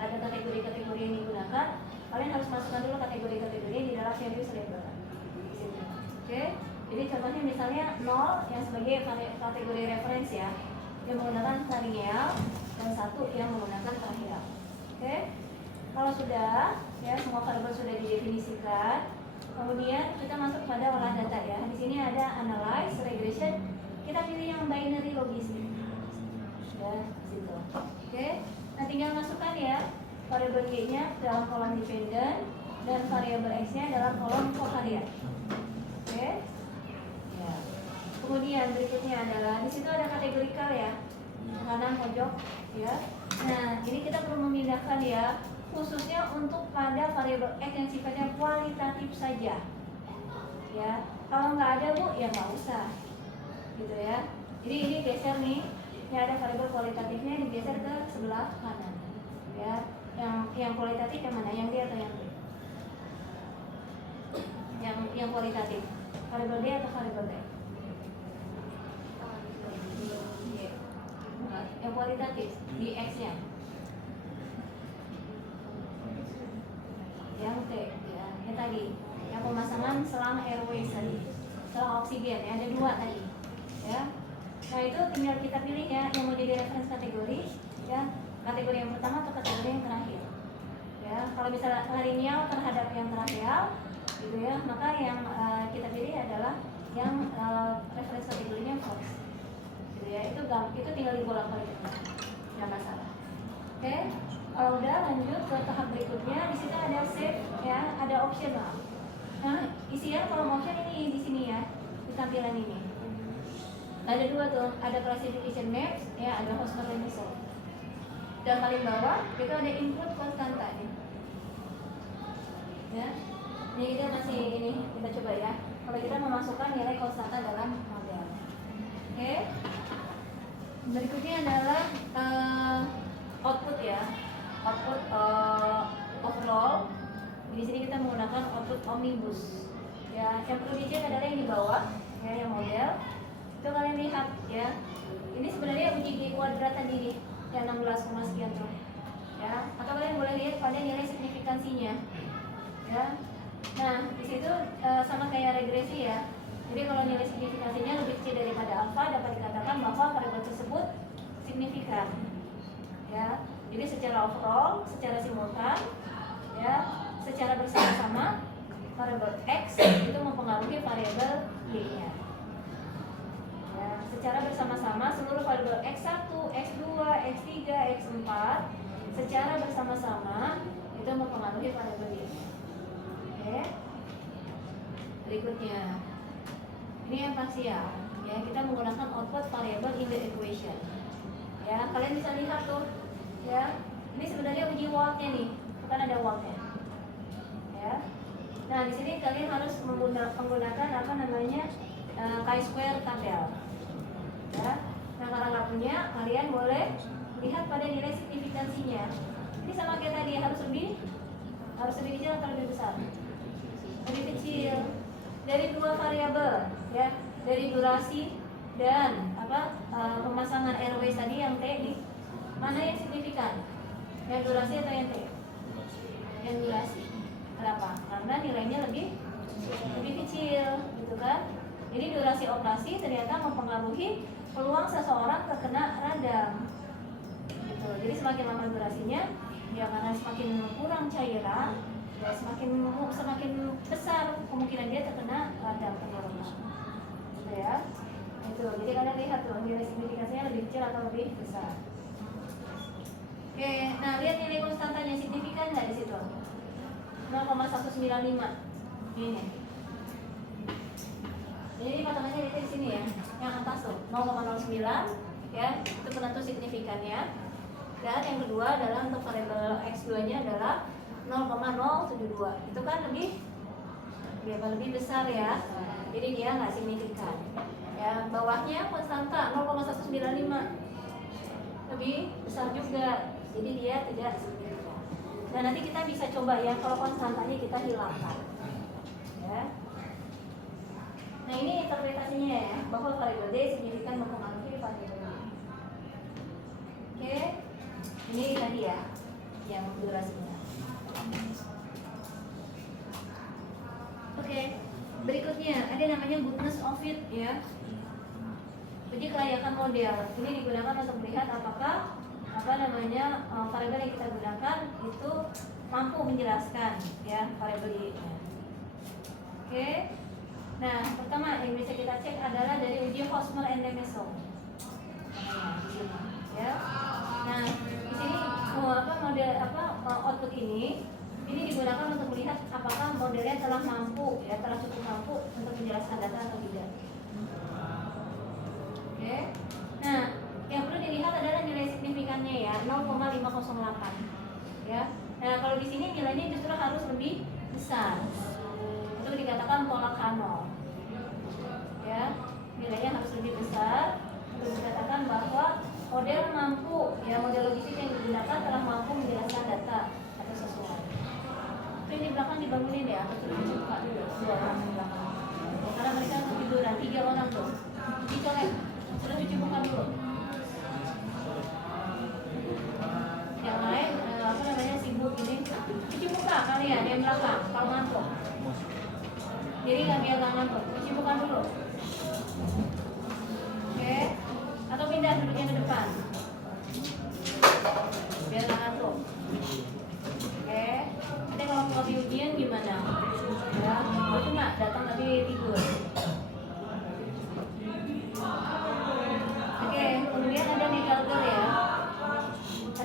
kategori-kategori yang digunakan, kalian harus masukkan dulu kategori-kategori di dalam values label. Oke. Jadi contohnya misalnya 0 yang sebagai kategori referensi ya, yang menggunakan varial, dan 1 yang menggunakan terakhir. Oke. Kalau sudah ya semua variabel sudah didefinisikan, kemudian kita masuk pada olah data ya. Di sini ada analyze, regression. Kita pilih yang binary logistik. Ya, situ. Oke. Nah, tinggal masukkan ya variabel Y-nya dalam kolom dependent dan variabel X-nya dalam kolom covariant. Oke. Ya. Kemudian berikutnya adalah di situ ada kategorikal ya. Kanan pojok ya. Nah, ini kita perlu memindahkan ya, khususnya untuk pada variabel X yang sifatnya kualitatif saja. Ya, kalau nggak ada Bu, ya nggak usah, gitu ya. Jadi ini geser nih, ini ada variabel kualitatifnya digeser ke sebelah kanan. Ya, yang kualitatif yang mana? Yang D atau yang B? Yang kualitatif, variabel D atau variabel T? Yang kualitatif di X-nya, yang T ya, yang tadi yang pemasangan selang airways tadi, selang oksigen ya, ada 2 tadi ya. Nah itu tinggal kita pilih ya yang mau jadi reference kategori ya, kategori yang pertama atau kategori yang terakhir ya. Kalau misalnya lineal terhadap yang terakhir gitu ya, maka yang kita pilih adalah yang reference kategorinya false gitu ya. Itu tinggal dibolak-balik nggak masalah. Oke, kalau udah lanjut ke tahap berikutnya, di situ ada save ya, ada optional. Nah isian kolom option ini di sini ya, di tampilan ini ada dua tuh, ada classification maps ya, ada host and result. Dan paling bawah itu ada input konstanta nih ya. Ini kita masih ini kita coba ya, kalau kita memasukkan nilai konstanta dalam model. Oke, berikutnya adalah output ya, output overall. Di sini kita menggunakan output omnibus ya. Yang perlu dicek adalah yang di bawah ya, yang model itu kalian lihat ya, ini sebenarnya uji G kuadrat tadi nih yang 16, sekian tuh ya, atau kalian boleh lihat pada nilai signifikansinya ya. Nah di situ sama kayak regresi ya, jadi kalau nilai signifikansinya lebih kecil daripada alfa, dapat dikatakan bahwa variabel tersebut signifikan ya. Jadi secara overall, secara simultan ya, secara bersama-sama variabel x itu mempengaruhi variabel y-nya ya. Secara bersama-sama seluruh variabel x1, x2, x3, x4 secara bersama-sama itu mempengaruhi variabel y-nya. Oke. Berikutnya ini yang parsial ya, kita menggunakan output variable in the equation ya. Kalian bisa lihat tuh ya, ini sebenarnya uji walk-nya nih, bukan ada walk-nya ya. Nah di sini kalian harus menggunakan apa namanya chi-square tabel ya. Nah kalau nggak punya, kalian boleh lihat pada nilai signifikansinya. Ini sama kayak tadi, harus lebih kecil atau lebih besar? Lebih kecil. Dari dua variabel ya, dari durasi dan pemasangan RW tadi yang T ini, mana yang signifikan? Yang durasi atau yang T? Yang durasi. Kenapa? Karena nilainya lebih kecil gitu kan. Jadi durasi operasi ternyata mempengaruhi peluang seseorang terkena radang gitu. Jadi semakin lama durasinya ya, karena semakin kurang cairan ya, semakin besar kemungkinan dia terkena radang tenggorokan gitu ya. Itu jadi kalian lihat tuh nilai signifikansinya lebih kecil atau lebih besar. Oke, nah lihat nilai konstantanya signifikan nggak di situ? 0,195 ini. Jadi patokannya di sini ya, yang atas tuh 0,09 ya, itu penentu signifikannya. Dan yang kedua adalah untuk variabel x2-nya adalah 0,072. Itu kan lebih besar ya. Jadi dia nggak signifikan. Ya, bawahnya konstanta 0,195. Lebih besar juga. Jadi dia tidak signifikan. Nah, nanti kita bisa coba ya kalau konstantanya kita hilangkan. Ya. Nah, ini interpretasinya ya, bahwa variabel D signifikan mempengaruhi variabel Y. Oke. Ini tadi ya yang durasinya. Oke. Berikutnya ada namanya goodness of fit ya. Uji kelayakan model. Ini digunakan untuk melihat apakah variabel yang kita gunakan itu mampu menjelaskan ya variabel Y-nya. Oke. Nah, pertama yang bisa kita cek adalah dari uji Hosmer and Lemeson. Ya. Nah, di sini output ini digunakan untuk melihat apakah modelnya telah cukup mampu untuk menjelaskan data atau tidak. Oke. Nah, yang perlu dilihat adalah nilai signifikannya ya, 0,508. Ya. Nah, kalau di sini nilainya justru harus lebih besar. Itu dikatakan tolak H0. Ya, nilainya harus lebih besar untuk dikatakan bahwa model logistik yang digunakan telah mampu menjelaskan data atau sesuatu. Itu yang di belakang dibangunin ya, atau sudah dibuka dulu 2 orang di belakang. Karena mereka ketiduran 3 orang tuh. Dicolek, sudah cuci muka dulu. Yang lain sibuk ini cuci muka kalian yang belakang kalau ngantuk. Jadi biar nggak ngantuk, cuci muka dulu. Oke.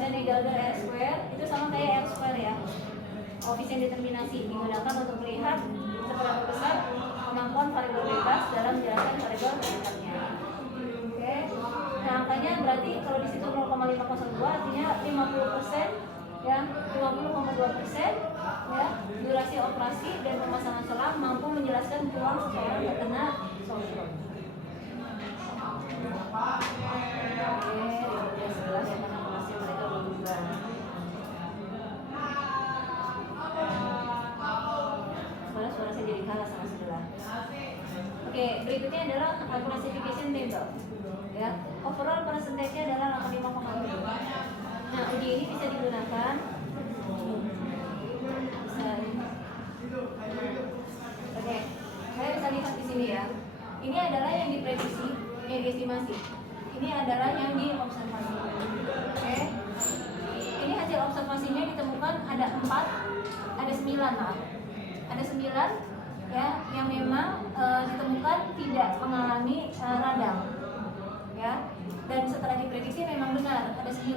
dan Gallagher R square itu sama kayak R square ya. Koefisien determinasi digunakan untuk melihat seberapa besar kemampuan variabel bebas dalam menjelaskan variabel parameternya. Oke. Nah, angkanya berarti kalau di situ 0,502 artinya 50% ya, 50,2% ya, durasi operasi dan pemasangan selang mampu menjelaskan peluang seseorang terkena software. Oke, yang sebelah yang mana kelasnya mereka berubah. Suara saya jadi kalah sama sebelah. Oke, berikutnya adalah classification table. Ya, overall persentasenya adalah 85,2. Nah, uji ini bisa digunakan. Oke, saya bisa lihat di sini ya. Ini adalah yang diprediksi, yang diestimasi. Ini adalah yang diobservasi. Oke. Ini hasil observasinya ditemukan ada 4, ada 9 maaf. Ada 9 ya yang memang ditemukan tidak mengalami radang. Ya. Dan setelah diprediksi memang benar ada 9.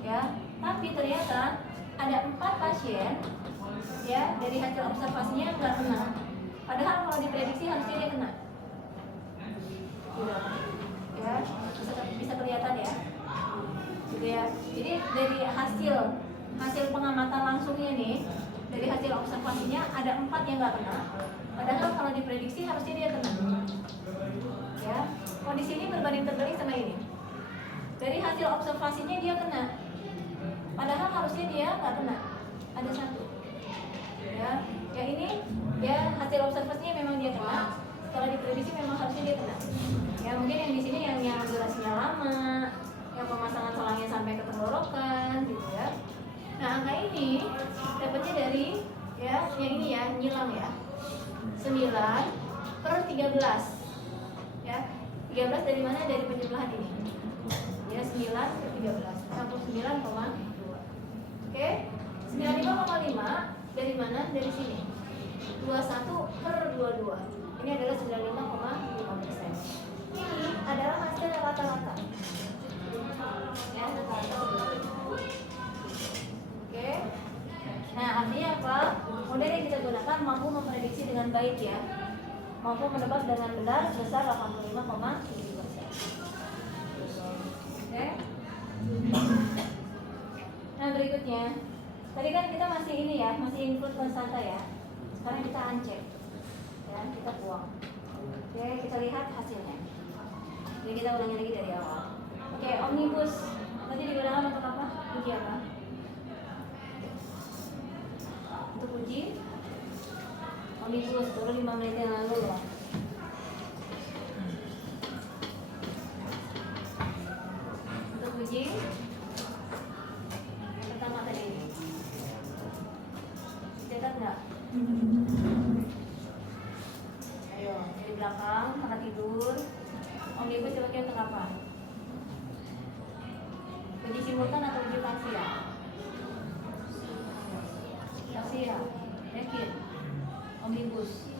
Ya. Tapi ternyata ada 4 pasien ya dari hasil observasinya nggak kena. Padahal kalau diprediksi harusnya dia kena. Ya, bisa kelihatan ya. Gitu ya. Jadi dari hasil pengamatan langsungnya nih, dari hasil observasinya ada 4 yang nggak kena. Padahal kalau diprediksi harusnya dia kena. Ya, kondisi ini berbanding terbalik sama ini. Dari hasil observasinya dia kena. Padahal harusnya dia nggak kena. Ada 1. Ya ini ya hasil observasinya memang dia kena. Setelah diprediksi memang harusnya dia kena. Ya mungkin yang di sini yang durasinya lama, yang pemasangan selangnya sampai ke tenggorokan, gitu ya. Nah angka ini dapatnya dari ya yang ini ya nyilang ya 9/13. Ya 13 dari mana? Dari penjumlahan ini. Ya 9/13 69,2. Oke 95,5 dari mana? Dari sini 21/22. Ini adalah 95,5%. Ini adalah hasil rata-rata. Ya, rata-rata. Oke. Nah, artinya apa? Model yang kita gunakan mampu memprediksi dengan baik ya. Mampu menebak dengan benar sebesar 85,7%. Oke. Nah, berikutnya. Tadi kan kita masih ini ya, masih input konstanta ya. Sekarang kita uncheck. Ya, kita buang. Oke, kita lihat hasilnya. Jadi kita ulangi lagi dari awal. Oke, omnibus tadi digunakan untuk apa? Uji apa? Untuk uji omnibus baru 5 menit yang lalu loh. Untuk uji pertama tadi ini. Catat nggak? Ayo, dari belakang, tempat tidur. Omnibus dipakai untuk apa? Uji simultan atau uji parsial? Parsial, yakin? Omnibus.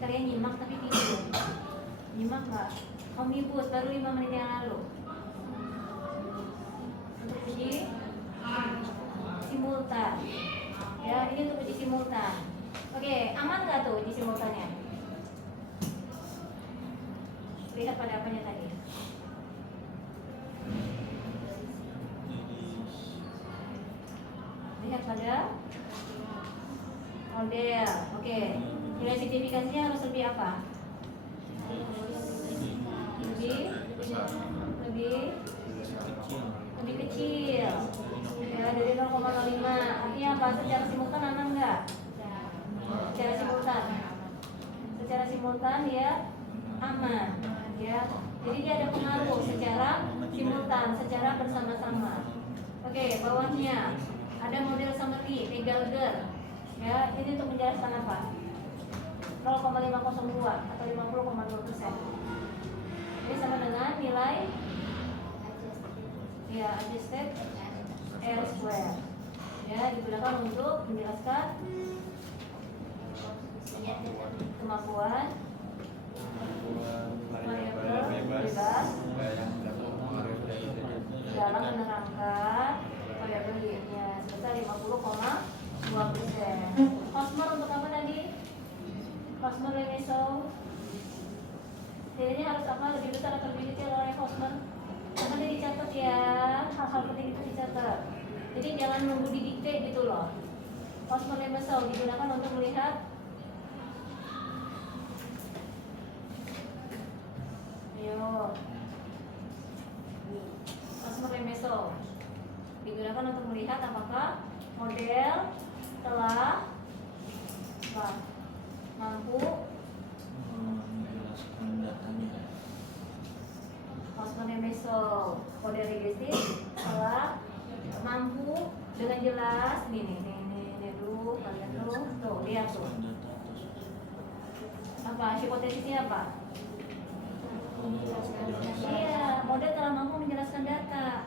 Kalian nyimak tapi tidur. Nyimak nggak? Omnibus baru 5 menit yang lalu. Untuk uji simultan. Ya, ini untuk uji simultan. Oke, aman nggak tuh uji simultannya? Lihat pada apanya tadi? Lihat pada model. Oke, nilai signifikansinya harus lebih apa? Lebih kecil. Ya, dari 0,05. Artinya apa? Secara simultan aman nggak? Secara simultan dia aman ya. Jadi dia ada pengaruh secara simultan, secara bersama-sama. Oke, bawahnya ada model summary Gallagher. Ya, ini untuk menjelaskan apa? 0,502 atau 50,2%. Ini sama dengan nilai ya adjusted R square. Ya, digunakan untuk menjelaskan kemampuan variabel bebas harus apa? Lebih besar atau lebih kecil oleh Hosmer? Makanya dicatat ya, hal-hal penting itu dicatat. Jadi jangan nunggu didikte gitu loh. Hosmer Lemesel digunakan untuk melihat Mesol digunakan untuk melihat apakah model telah mampu menjelaskan datanya. Mesol model regresi telah mampu dengan jelas nih dulu kalian tuh lihat tuh apa hipotesisnya apa? Iya, model telah mampu menjelaskan data,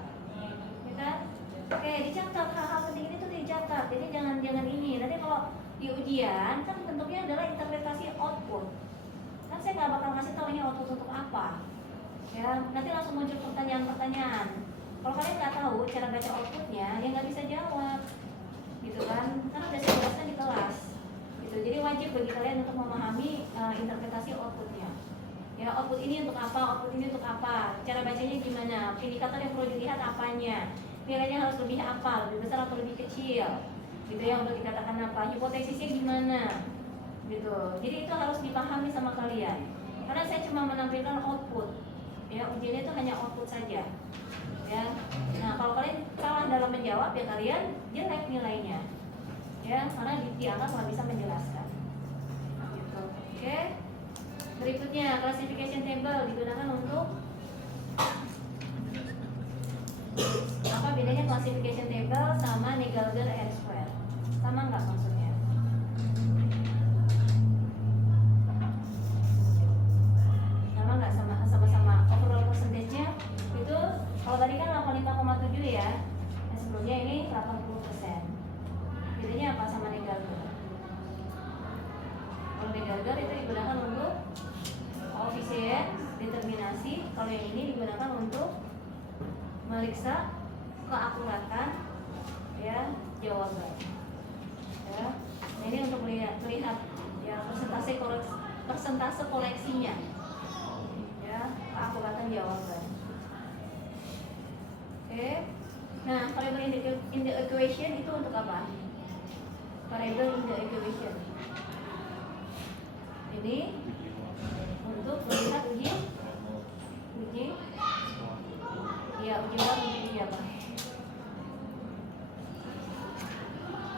ya kan? Oke, dicatat hal-hal penting ini tuh dicatat. Jadi jangan ini. Nanti kalau di ujian kan bentuknya adalah interpretasi output. Kan saya nggak bakal ngasih tahu ini output untuk apa. Ya, nanti langsung muncul pertanyaan-pertanyaan. Kalau kalian nggak tahu cara baca outputnya, ya nggak bisa jawab, gitu kan? Karena udah saya jelaskan di kelas, gitu. Jadi wajib bagi kalian untuk memahami interpretasi outputnya. Ya, output ini untuk apa, output ini untuk apa, cara bacanya gimana, indikator yang perlu dilihat apanya, nilainya harus lebih apa, lebih besar atau lebih kecil, gitu ya, untuk dikatakan apa, hipotesisnya gimana, gitu. Jadi itu harus dipahami sama kalian, karena saya cuma menampilkan output, ya, ujiannya itu hanya output saja, ya. Nah, kalau kalian salah dalam menjawab, ya kalian jelek nilainya, ya, karena dianggap nggak bisa menjelaskan, gitu. Oke. Berikutnya, classification table digunakan untuk apa bedanya classification table sama Negalder R-square? Sama nggak maksudnya? Sama nggak? Sama-sama overall percentage-nya itu kalau tadi kan 85,7 ya. Nah, sebelumnya ini 80%. Bedanya apa sama Negalder? Kalau Negalder itu digunakan untuk koefisien determinasi, kalau yang ini digunakan untuk meriksa keakuratan ya jawaban. Ya, nah, ini untuk melihat ya persentase koleksinya, ya keakuratan jawaban. Oke, nah variable in the equation itu untuk apa? Variable in the equation ini untuk melihat uji apa?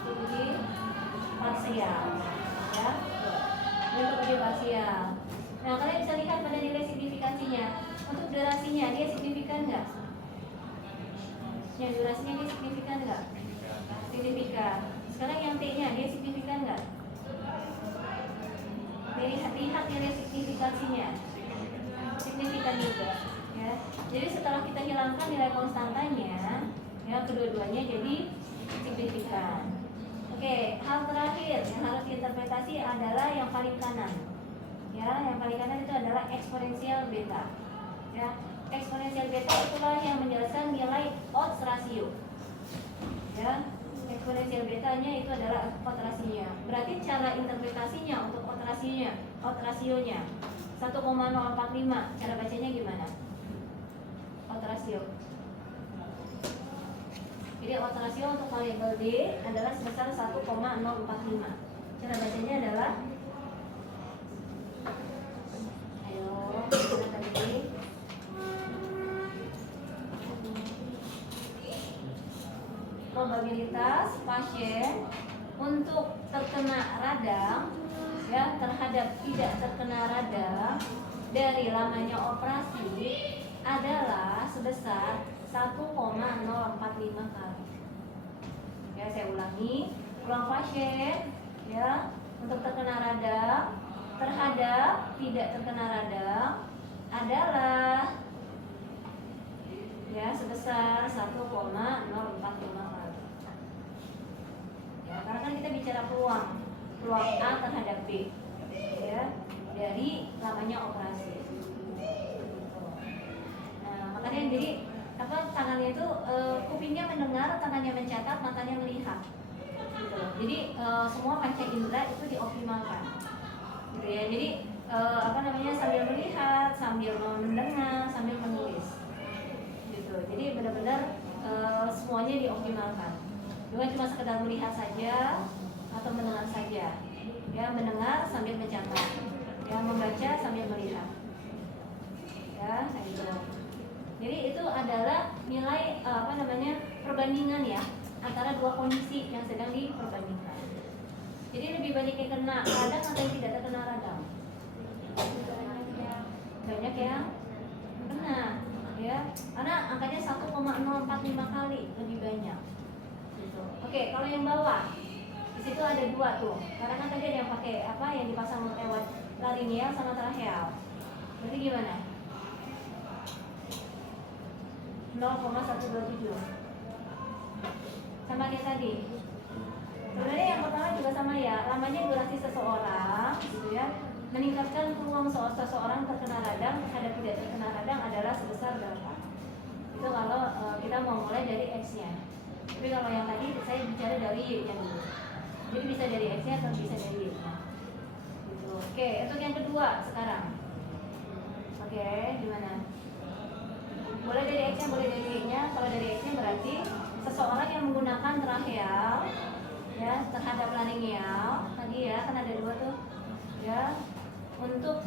Uji parsial, ya. Ini untuk uji parsial. Nah, kalian bisa lihat pada nilai signifikansinya. Untuk durasinya dia signifikan nggak? Yang durasinya dia signifikan nggak? Signifikan. Sekarang yang T-nya dia signifikan nggak? Lihat nilai signifikansinya, signifikan juga, ya. Jadi setelah kita hilangkan nilai konstantanya, ya kedua-duanya jadi signifikan. Oke, hal terakhir yang harus diinterpretasi adalah yang paling kanan, ya. Yang paling kanan itu adalah eksponensial beta, ya. Eksponensial beta itulah yang menjelaskan nilai odds ratio, ya. Eksponensial betanya itu adalah odds rasionya. Berarti cara interpretasinya untuk odds rasionya 1,045. Cara bacanya gimana? Odds rasio. Jadi odds rasio untuk variabel D adalah sebesar 1,045. Cara bacanya adalah mana tadi? Probabilitas pasien untuk terkena radang, ya, terhadap tidak terkena radang dari lamanya operasi adalah sebesar 1,045 kali. Ya, saya ulangi, peluang pasien, ya, untuk terkena radang terhadap tidak terkena radang adalah, ya, sebesar 1,045 kali. Ya, karena kan kita bicara peluang A terhadap B, ya, dari lamanya operasi. Nah, makanya jadi apa, tangannya itu kupingnya mendengar, tangannya mencatat, matanya melihat, gitu. Jadi semua panca indera itu dioptimalkan, gitu ya. Jadi sambil melihat, sambil mendengar, sambil menulis gitu. Jadi benar-benar semuanya dioptimalkan, bukan cuma sekedar melihat saja atau mendengar saja ya, mendengar sambil mencatat ya, membaca sambil melihat ya, itu. Jadi itu adalah nilai perbandingan ya antara dua kondisi yang sedang diperbandingkan. Jadi lebih banyak yang kena radang atau yang tidak terkena radang? Banyak yang kena ya, karena angkanya 1,045 kali lebih banyak gitu. Oke, kalau yang bawah di situ ada dua tuh, karena kan tadi ada yang pakai yang dipasang lewat laringeal sama tracheal. Berarti gimana? 0,127 sama kayak tadi. Sebenarnya yang pertama juga sama ya, lamanya durasi seseorang gitu ya, meningkatkan peluang seseorang terkena radang terhadap tidak terkena radang adalah sebesar berapa? Itu kalau kita mau mulai dari X-nya. Tapi kalau yang tadi saya bicara dari Y-nya dulu. Jadi bisa dari X-nya atau bisa dari Y-nya. Gitu. Oke, untuk yang kedua sekarang. Oke, gimana? Boleh dari X-nya, boleh dari Y-nya. Kalau dari X-nya berarti seseorang yang menggunakan tracheal ya terhadap laringeal tadi ya, kan ada dua tuh ya, untuk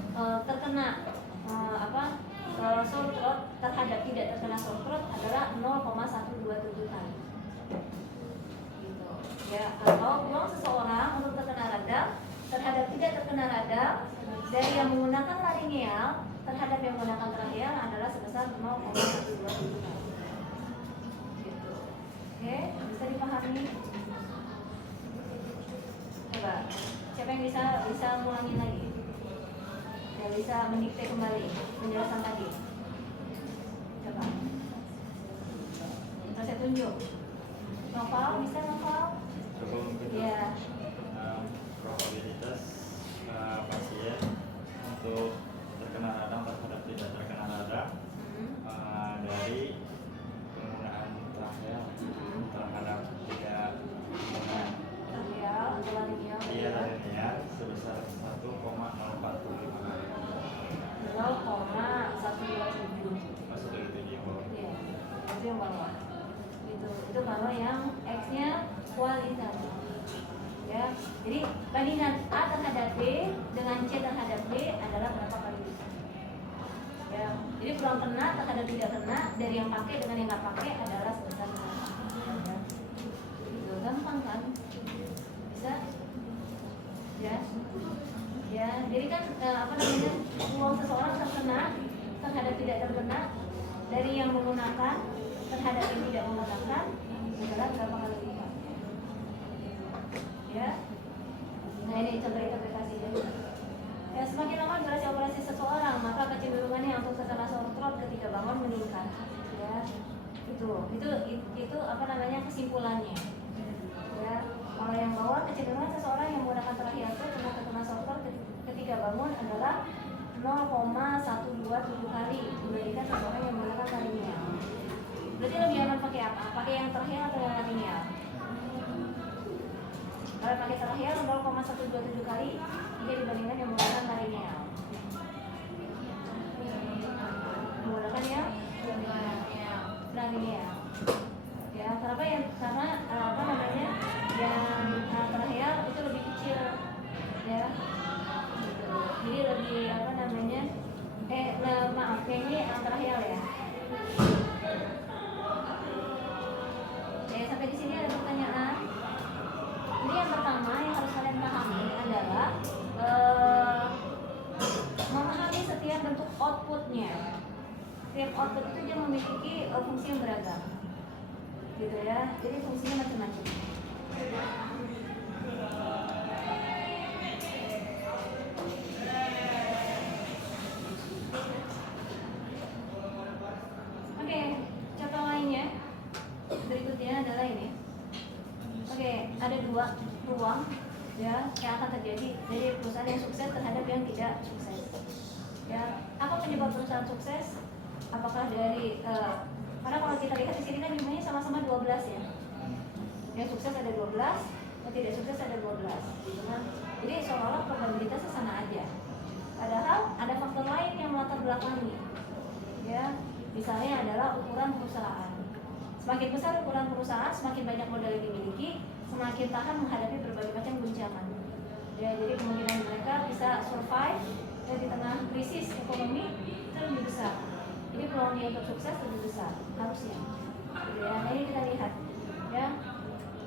terkena sore throat terhadap tidak terkena sore throat adalah 0,127 kali gitu ya. Atau peluang seseorang untuk terkena radang terhadap tidak terkena radang dari yang menggunakan laringeal terhadap yang menggunakan tracheal adalah sebesar 0,127 kali gitu. Oke, bisa dipahami? Coba, siapa yang bisa ngulangin lagi? Yang bisa mendikte kembali penjelasan tadi? Coba. Kita saya tunjuk. Novel, bisa Novel? Coba mungkin Iya. probabilitas pasien untuk terkena radang terhadap tidak terkena radang dari penggunaan tracheal terhadap tidak penggunaan laringeal sebesar 1,045 kali. 0,127. Masuk dari itu dia bawah. Iya, itu yang bawah. Itu kalau yang X-nya kualitas. Ya, jadi bandingan A terhadap B dengan C terhadap D adalah berapa kali lipat? Ya, jadi peluang kena terhadap tidak kena dari yang pakai dengan yang nggak pakai adalah sebesar berapa? Ya. Itu gampang kan? Bisa? Ya, ya. Jadi kan peluang seseorang terkena terhadap tidak terkena dari yang menggunakan terhadap yang tidak menggunakan adalah berapa kali lipat? Ya. Nah, ini contoh interpretasinya. Ya, semakin lama durasi operasi seseorang, maka kecenderungannya untuk terkena sore throat ketika bangun meningkat. Ya, itu kesimpulannya. Ya, kalau yang bawah kecenderungan seseorang yang menggunakan tracheal untuk terkena sore throat ketika bangun adalah 0,127 kali dibandingkan seseorang yang menggunakan laringeal. Berarti lebih aman pakai apa? Pakai yang tracheal atau yang laringeal? Kalau pakai tracheal 0,127 kali jika dibandingkan yang menggunakan laringeal. Menggunakan yang laringeal. Ya, kenapa yang yang tracheal itu lebih kecil, ya. Jadi lebih ini tracheal ya. Sampai di sini ada pertanyaan. Ini yang pertama yang harus kalian pahami adalah memahami setiap bentuk outputnya. Setiap output itu dia memiliki fungsi yang beragam, gitu ya. Jadi fungsinya macam-macam. Oke, contoh lainnya berikutnya adalah ini. Oke, ada dua ruang ya yang akan terjadi dari perusahaan yang sukses terhadap yang tidak sukses. Ya, apa penyebab perusahaan sukses? Apakah dari karena kalau kita lihat di sini kan jumlahnya sama-sama 12 ya. Yang sukses ada 12, yang tidak sukses ada 12, gitu kan. Jadi seolah-olah probabilitasnya sama aja. Padahal ada faktor lain yang melatar belakangi. Ya, misalnya adalah ukuran perusahaan. Semakin besar ukuran perusahaan, semakin banyak modal yang dimiliki, semakin tahan menghadapi berbagai macam guncangan. Ya, jadi kemungkinan mereka bisa survive ya, di tengah krisis ekonomi itu lebih besar. Jadi peluang dia untuk sukses lebih besar harusnya. Gitu ya. Nah, ini kita lihat. Ya,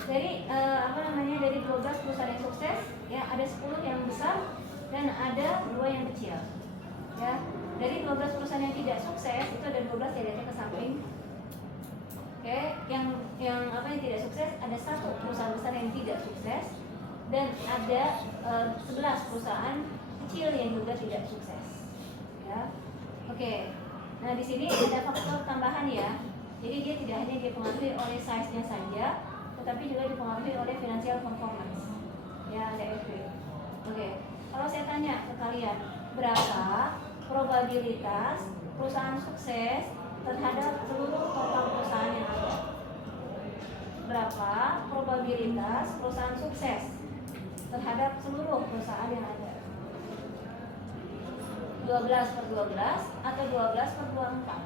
dari dari 12 perusahaan yang sukses, ya ada 10 yang besar dan ada 2 yang kecil. Ya, dari 12 perusahaan yang tidak sukses itu ada 12 yang lihatnya ke samping. Oke, yang tidak sukses ada 1 perusahaan besar yang tidak sukses dan ada 11 perusahaan kecil yang juga tidak sukses. Ya, oke. Nah di sini ada faktor tambahan ya. Jadi dia tidak hanya dipengaruhi oleh size-nya saja, tetapi juga dipengaruhi oleh financial performance. Ya, ada FP. Oke. Kalau saya tanya ke kalian, berapa probabilitas perusahaan sukses terhadap seluruh total perusahaan yang ada? Berapa probabilitas perusahaan sukses terhadap seluruh perusahaan yang ada? 12/12 atau 12/24?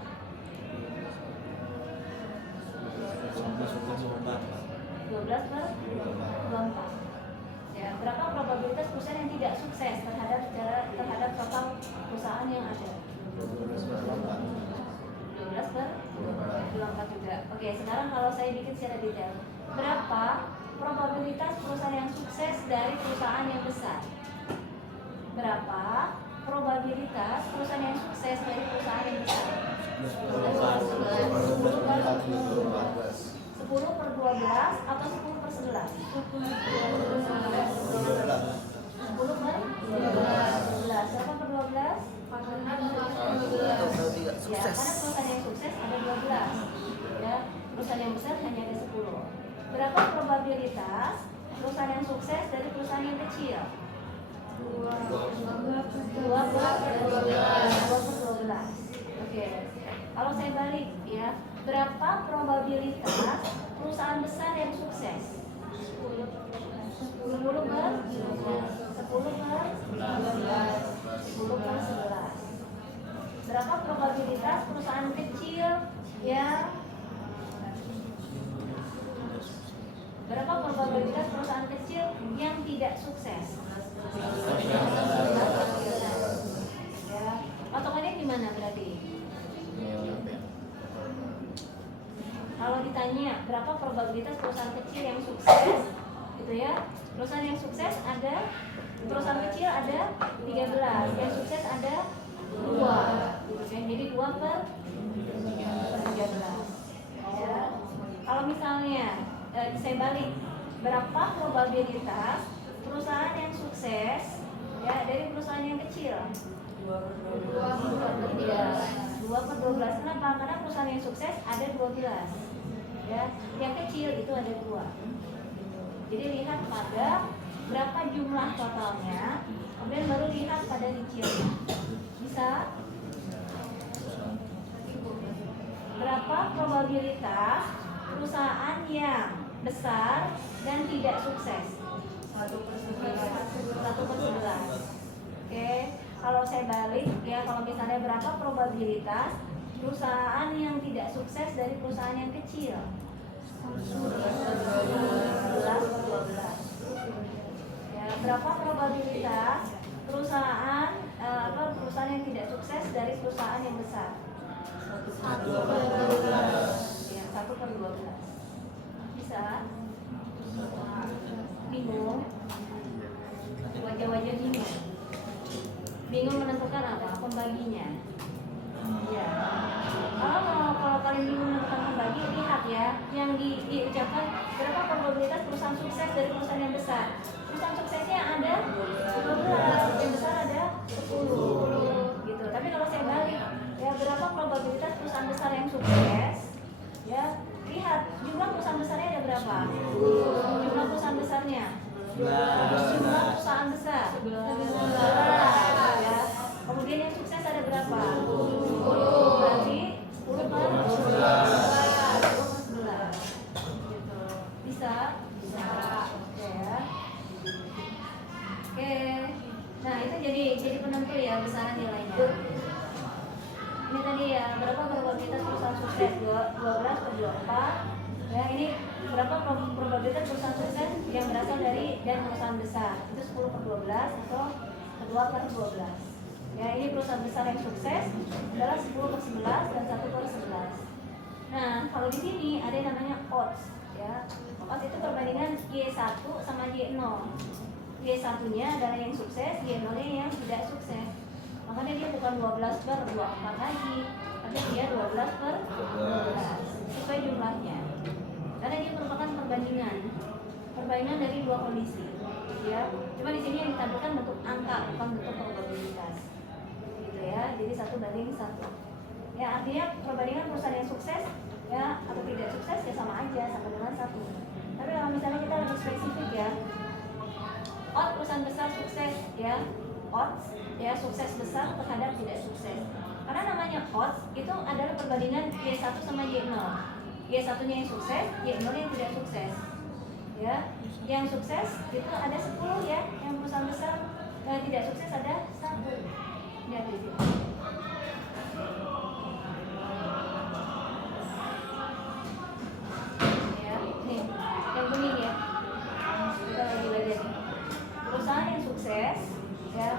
12/24. Ya, berapa probabilitas perusahaan yang tidak sukses terhadap total perusahaan yang ada? 12/24 juga. Oke, sekarang kalau saya bikin secara detail, berapa probabilitas perusahaan yang sukses dari perusahaan yang besar? Berapa probabilitas perusahaan yang sukses dari perusahaan yang besar? 10/12 atau 10/11? 10/12. Berapa per 12? Ya, karena perusahaan yang sukses ada 12. Ya, perusahaan yang besar hanya ada 10. Berapa probabilitas perusahaan yang sukses dari perusahaan yang kecil? 2/12. Oke. Kalau saya balik ya, berapa probabilitas perusahaan besar yang sukses? 10/11. Berapa probabilitas perusahaan kecil yang berapa probabilitas perusahaan kecil yang tidak sukses? Ya, patokannya gimana berarti? Kalau ditanya berapa probabilitas perusahaan kecil yang sukses, gitu ya. Perusahaan yang sukses ada, perusahaan kecil ada 13, yang sukses ada 2, gitu kan. Jadi 2/13. Ya. Kalau misalnya saya balik, berapa probabilitas perusahaan yang sukses ya dari perusahaan yang kecil? 2/12. Kenapa? Karena perusahaan yang sukses ada 12. Ya, yang kecil itu ada 2. Jadi lihat pada berapa jumlah totalnya, kemudian baru lihat pada rinciannya. Bisa? Berapa probabilitas perusahaan yang besar dan tidak sukses? 1/11. Oke, kalau saya balik ya, kalau misalnya berapa probabilitas perusahaan yang tidak sukses dari perusahaan yang kecil? 11/12. Ya, berapa probabilitas perusahaan perusahaan yang tidak sukses dari perusahaan yang besar? 1/12. Ya, 1/12. Bisa? Bingung? Wajah-wajah bingung. Bingung menentukan apa? Pembaginya. Ya. Kalau kalian bingung menentukan pembagi, lihat ya, yang diucapkan berapa probabilitas perusahaan sukses dari perusahaan yang besar. Perusahaan suksesnya ada 12, yang besar ada 10 gitu. Tapi kalau saya balik, ya berapa probabilitas perusahaan besar yang sukses? Ya, lihat jumlah perusahaan besarnya ada berapa? Jumlah perusahaan besarnya. Jumlah perusahaan besar 11 ya. Kemudian yang sukses ada berapa? 10. Berarti 10/11 gitu. Bisa? Bisa. Oke ya. Oke. Nah, itu jadi penentu ya. tadi ya, berapa probabilitas perusahaan sukses? 12 per 24. Ya, ini berapa probabilitas perusahaan sukses yang berasal dari dan perusahaan besar? Itu 10 per 12 atau 2 per 12. Ya, ini perusahaan besar yang sukses adalah 10 per 11 dan 1 per 11. Nah, kalau di sini ada yang namanya odds. Ya, odds itu perbandingan Y1 sama Y0. Y1-nya adalah yang sukses, Y0-nya yang tidak sukses. Makanya dia bukan 12 per 24 lagi, tapi dia 12 per 12 sesuai jumlahnya. Karena dia merupakan perbandingan dari dua kondisi. Ya, cuma di sini yang ditampilkan bentuk angka, bukan bentuk probabilitas. Gitu ya, jadi 1:1. Ya, artinya perbandingan perusahaan yang sukses ya atau tidak sukses ya sama aja, sama dengan 1. Tapi kalau misalnya kita lebih spesifik ya, odds perusahaan besar sukses ya, odds ya sukses besar terhadap tidak sukses. Karena namanya odds itu adalah perbandingan Y1 sama Y0. Y1-nya yang sukses, Y0-nya yang tidak sukses. Ya, yang sukses itu ada 10 ya, yang perusahaan besar. Yang tidak sukses ada 1. Lihat di sini. Ya, nih, yang kuning ya. Kita lagi belajar nih. Perusahaan yang sukses ya,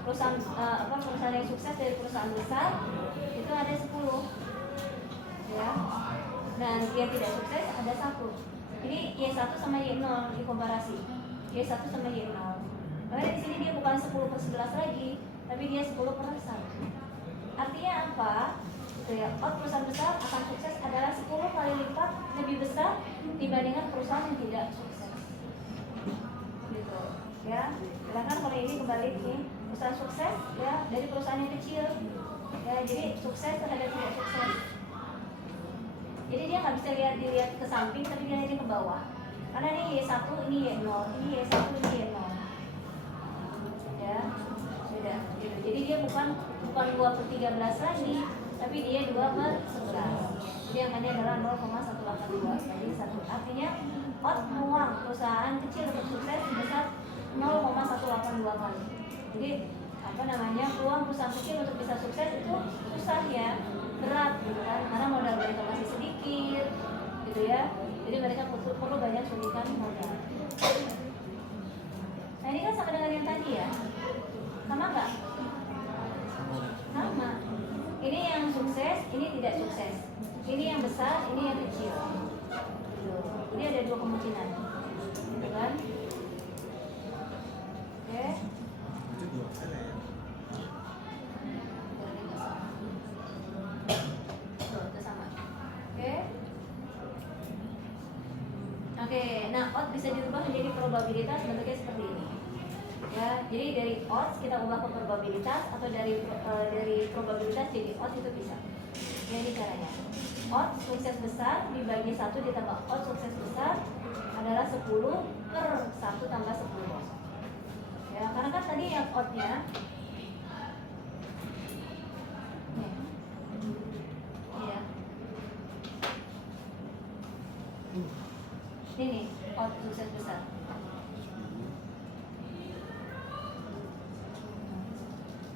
perusahaan yang sukses dari perusahaan besar itu ada 10 ya, dan yang tidak sukses ada 1. Jadi Y1 sama Y0 dikomparasi, Y1 sama Y0. Makanya di sini dia bukan 10 per 11 lagi, tapi dia 10 per 1. Artinya apa? Gitu ya, odds perusahaan besar akan sukses adalah 10 kali lipat lebih besar dibandingkan perusahaan yang tidak sukses. Gitu ya. Sedangkan kalau ini kebalik nih, perusahaan sukses ya dari perusahaan yang kecil ya, jadi sukses terhadap tidak sukses. Jadi dia nggak bisa dilihat ke samping, tapi dia lihat ke bawah. Karena ini Y1, ini Y0, ini Y1, ini Y0. Ya, sudah. Gitu. Jadi dia bukan 2 per 13 lagi, tapi dia 2 per 11. Jadi angkanya adalah 0,182 banding 1. Artinya odds peluang perusahaan kecil untuk sukses sebesar 0,182 kali. Jadi peluang perusahaan kecil untuk bisa sukses itu susah ya, berat gitu kan, karena modal mereka masih sedikit gitu ya. Jadi mereka perlu banyak suntikan modal. Nah ini kan sama dengan yang tadi ya, sama nggak? Sama. Ini yang sukses, ini tidak sukses. Ini yang besar, ini yang kecil. Gitu. Jadi ada 2 kemungkinan, gitu kan? Oke. Oke, nah odds bisa dirubah menjadi probabilitas bentuknya seperti ini. Ya, jadi dari odds kita ubah ke probabilitas atau dari probabilitas jadi odds itu bisa. Ya, ini caranya. Odds sukses besar dibagi 1 ditambah odds sukses besar adalah 10 per 1 tambah 10. Ya, karena kan tadi yang oddnya nih. Iya. Ini odds sukses besar.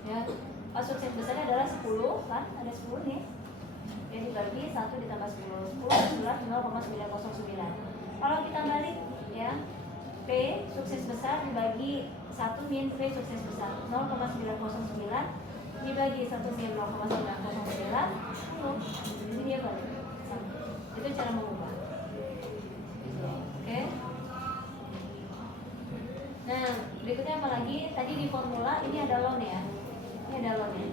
Ya, odds sukses besarnya adalah 10 kan? Ada 10 nih. Jadi dibagi 1 ditambah 10. 10 adalah 0,909. Kalau kita balik ya, P sukses besar dibagi 1 min P sukses besar 0,909 dibagi 1 min 0,909 10. Jadi dia balik. Itu cara mengubah. Oke. Nah, berikutnya apa lagi? Tadi di formula ini ada loan ya. Ini ada loan ya.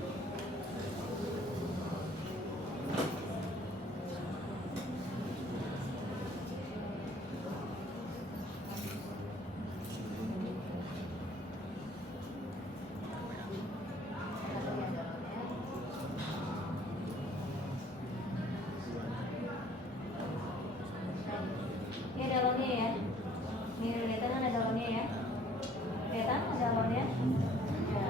Ini ada loannya ya. Ini kelihatan kan ada loannya ya. Kelihatan ada loannya. Ya.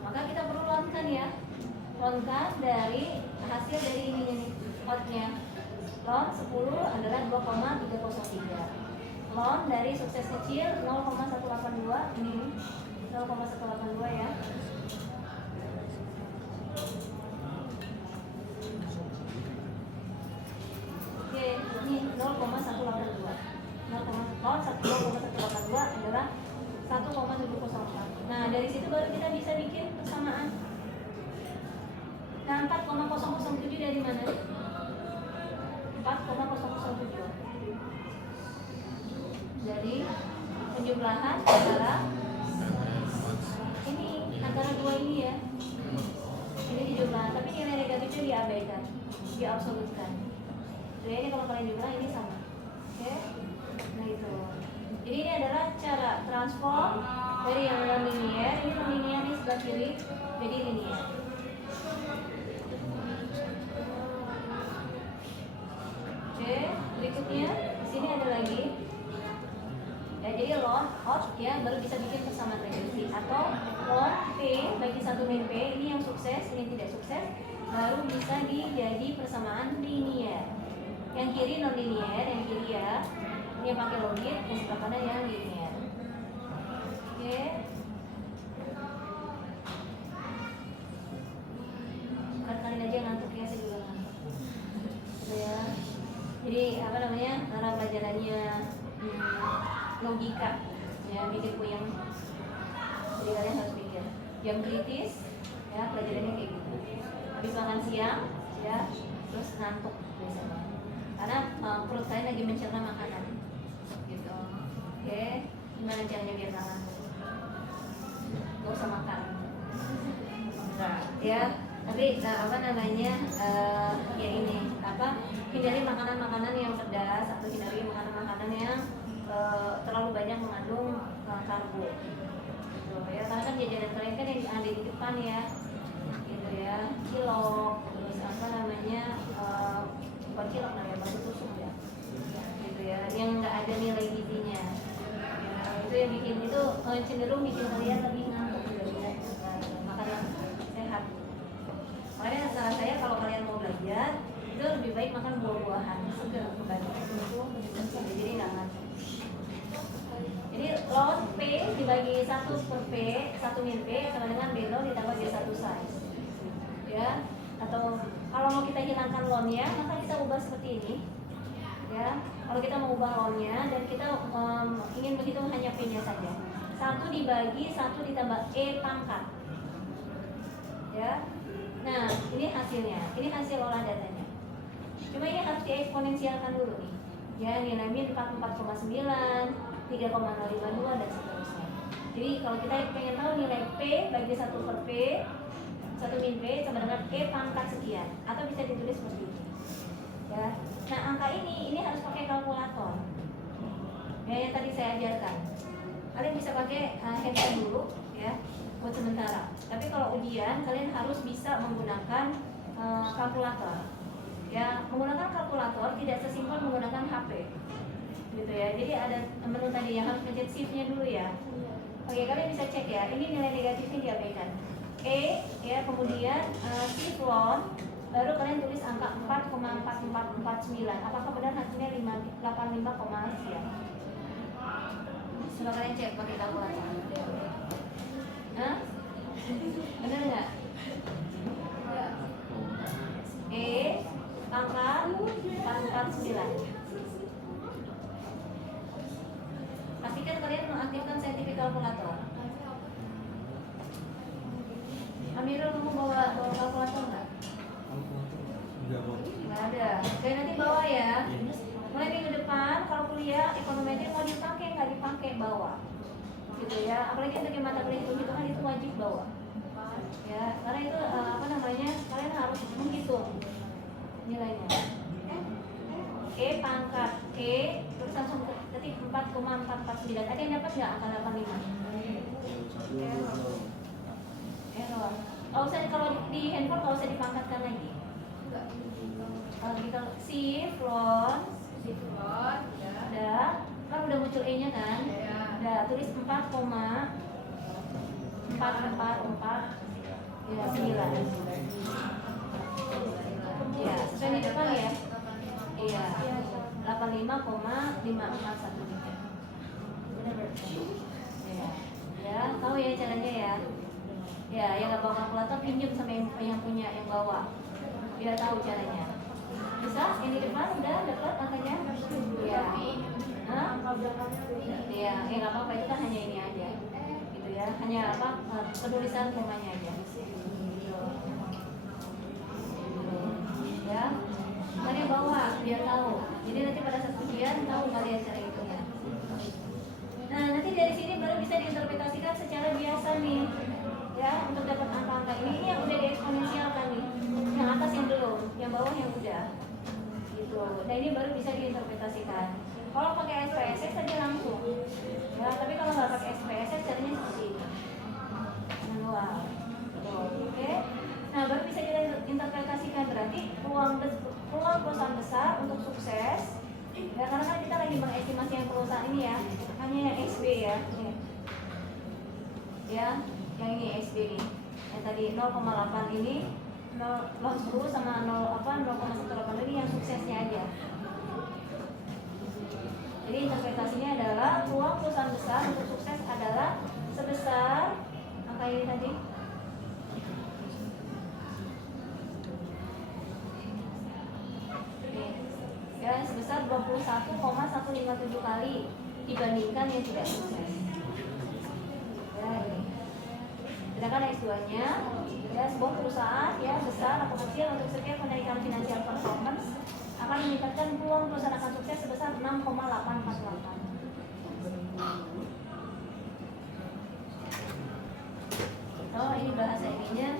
Maka kita perlu loankan ya. Loankan dari hasil dari ini nih, outnya. Loan 10 adalah 2,303. Loan dari sukses kecil 0,182, ini 0,182 ya. Oke, ini 0,182. 0,182 adalah 1,704. Nah, dari situ baru kita bisa bikin persamaan. Nah, 4,007 dari mana? 4,007. Jadi penjumlahan adalah ini antara dua ini ya. Ini dijumlahan, tapi nilai negatifnya diabaikan, diabsolutkan. Jadi ini kalau kalian jumlah ini sama. Oke? Nah itu. Jadi ini adalah cara transform dari yang non-linear, ini non-linear di sebelah kiri, jadi linear. Oke, berikutnya di sini ada lagi. Ya, jadi loan out ya baru bisa bikin persamaan regresi, atau loan P bagi 1 min P, ini yang sukses, ini tidak sukses, baru bisa jadi persamaan linear. Yang kiri non linear, yang kiri ya ini yang pakai logit, yang sebelah kanan yang linear. Oke. Kalian aja ngantuk ya, saya juga ngantuk. Gitu ya. Jadi apa namanya, cara pelajarannya logika ya, bikin puyeng. Jadi kalian harus pikir yang kritis ya, pelajarannya kayak gitu. Habis makan siang ya, terus ngantuk biasanya karena perut kalian lagi mencerna makanan gitu. Oke, gimana caranya biar nggak ngantuk? Gak usah makan nah, ya. Tapi apa namanya, ya ini apa, hindari makanan-makanan yang pedas atau hindari makanan-makanan yang terlalu banyak mengandung karbo gitu ya, karena kan jajanan kalian kan yang ada di depan ya gitu ya, cilok, terus apa namanya, bukan cilok namanya, bakso tusuk ya gitu ya, yang nggak ada nilai gizinya ya, itu yang bikin itu cenderung bikin kalian lebih ngantuk gitu ya. Makan yang sehat. Makanya saran saya kalau kalian mau belajar itu lebih baik makan buah-buahan segar kembali itu jadi nggak ngantuk. Jadi loan P dibagi 1 per P, 1 min P sama dengan B0 ditambah B1 size ya. Atau kalau mau kita hilangkan loannya, maka kita ubah seperti ini ya. Kalau kita mau ubah loannya dan kita ingin menghitung hanya P nya saja, 1 dibagi 1 ditambah E pangkat ya. Nah ini hasilnya, ini hasil olah datanya. Cuma ini harus dieksponensialkan dulu nih ya, nilai min 44,9, 3,052 dan seterusnya. Jadi kalau kita pengen tahu nilai P bagi 1 per P, 1 min P sama dengan E pangkat sekian, atau bisa ditulis seperti ini ya. Nah angka ini harus pakai kalkulator ya, yang tadi saya ajarkan. Kalian bisa pakai handphone dulu ya buat sementara, tapi kalau ujian kalian harus bisa menggunakan kalkulator ya. Menggunakan kalkulator tidak sesimpel menggunakan HP gitu ya. Jadi ada menu tadi yang harus pencet shift-nya dulu ya. Oke, kalian bisa cek ya, ini nilai negatifnya diabaikan E ya, kemudian shift loan, baru kalian tulis angka 4,4449. Apakah benar hasilnya 85, sekian? Coba kalian cek pakai kalkulator. Hah? Benar nggak? E pangkat 449. Pastikan kalian mengaktifkan scientific calculator. Amirul, kamu bawa kalkulator nggak? Nggak ada. Oke, nanti bawa ya. Mulai minggu depan kalau kuliah ekonometri mau dipakai nggak dipakai bawa, gitu ya. Apalagi untuk mata kuliah hitung-hitungan itu wajib bawa. Ya, karena itu apa namanya, kalian harus menghitung nilainya. E pangkat E terus langsung ketik 4,449. Ada yang dapat nggak angka 85? Error. Kalau di handphone nggak usah dipangkatkan lagi. Kalau kita shift loan, udah kan udah muncul E nya kan? Udah tulis 4,444 ya 9. Ya, sesuai di depan ya. Iya. 85 85,541. Benar berarti. Ya, tahu ya caranya ya. Ya, yang nggak bawa kalkulator pinjam sama yang punya, yang bawa. Biar tahu caranya. Bisa? Yang di depan udah dapat angkanya? Iya. Hah? Iya, ya nggak apa-apa, itu kan hanya ini aja. Gitu ya, hanya apa? Penulisan temanya aja. Ya, kalian bawa biar tahu. Jadi nanti pada saat ujian tahu kalian cara hitungnya. Nah, nanti dari sini baru bisa diinterpretasikan secara biasa nih. Ya, untuk dapat angka-angka ini yang udah dieksponensialkan nih. Yang atas yang belum, yang bawah yang udah. Gitu. Nah, ini baru bisa diinterpretasikan. Kalau pakai SPSS saja langsung. Ya, tapi kalau nggak pakai SPSS caranya seperti ini. Manual. Oke. Nah, baru bisa diinterpretasikan berarti peluang perusahaan besar untuk sukses. Ya, karena kan kita lagi mengestimasi yang perusahaan ini ya, hanya yang XB ya. Nih. Ya, yang ini XB nih. Yang tadi 0,8 ini 0,10 sama 0,18 ini yang suksesnya aja. Jadi interpretasinya adalah peluang perusahaan besar untuk sukses adalah sebesar angka ini tadi. Ya, sebesar 21,157 kali dibandingkan yang tidak sukses. Ya, ini. Sedangkan X2-nya ya sebuah perusahaan ya besar atau kecil untuk setiap kenaikan financial performance akan meningkatkan peluang perusahaan akan sukses sebesar 6,848. Oh, ini bahasa ininya.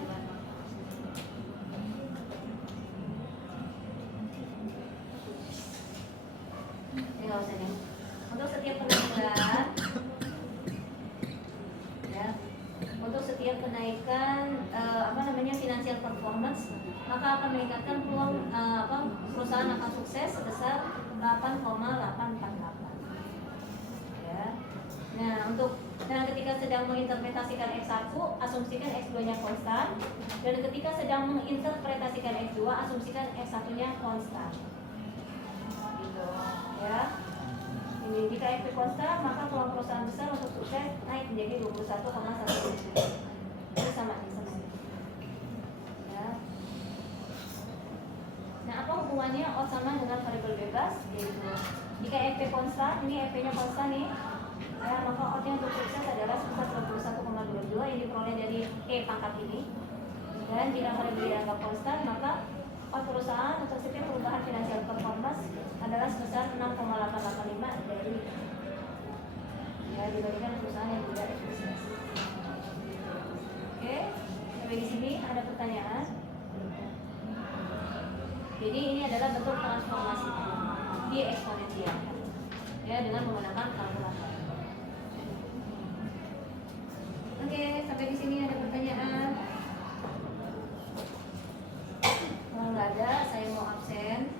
Ini nggak usah nih. Untuk setiap kenaikan, ya, untuk setiap kenaikan financial performance, maka akan meningkatkan peluang perusahaan akan sukses sebesar 8,848. Ya. Nah, ketika sedang menginterpretasikan X1, asumsikan X2-nya konstan, dan ketika sedang menginterpretasikan X2, asumsikan X1-nya konstan. Gitu, ya. Ini jika X konstan, maka peluang perusahaan besar untuk sukses naik menjadi 21,1. Ini sama nih. Ya. Nah, apa hubungannya O sama dengan variabel bebas? Yaitu jika FP konstan, ini FP-nya konstan nih, ya, maka O-nya untuk sukses adalah sebesar 21,22 yang diperoleh dari E pangkat ini. Dan jika variabel dianggap konstan, maka O perusahaan untuk setiap perubahan financial performance adalah sebesar 6,885 dari ya dibandingkan perusahaan yang tidak sukses. Oke, sampai di sini ada pertanyaan. Jadi ini adalah bentuk transformasi di eksponensial ya dengan menggunakan kalkulator. Oke, sampai di sini ada pertanyaan. Kalau nggak ada, saya mau absen.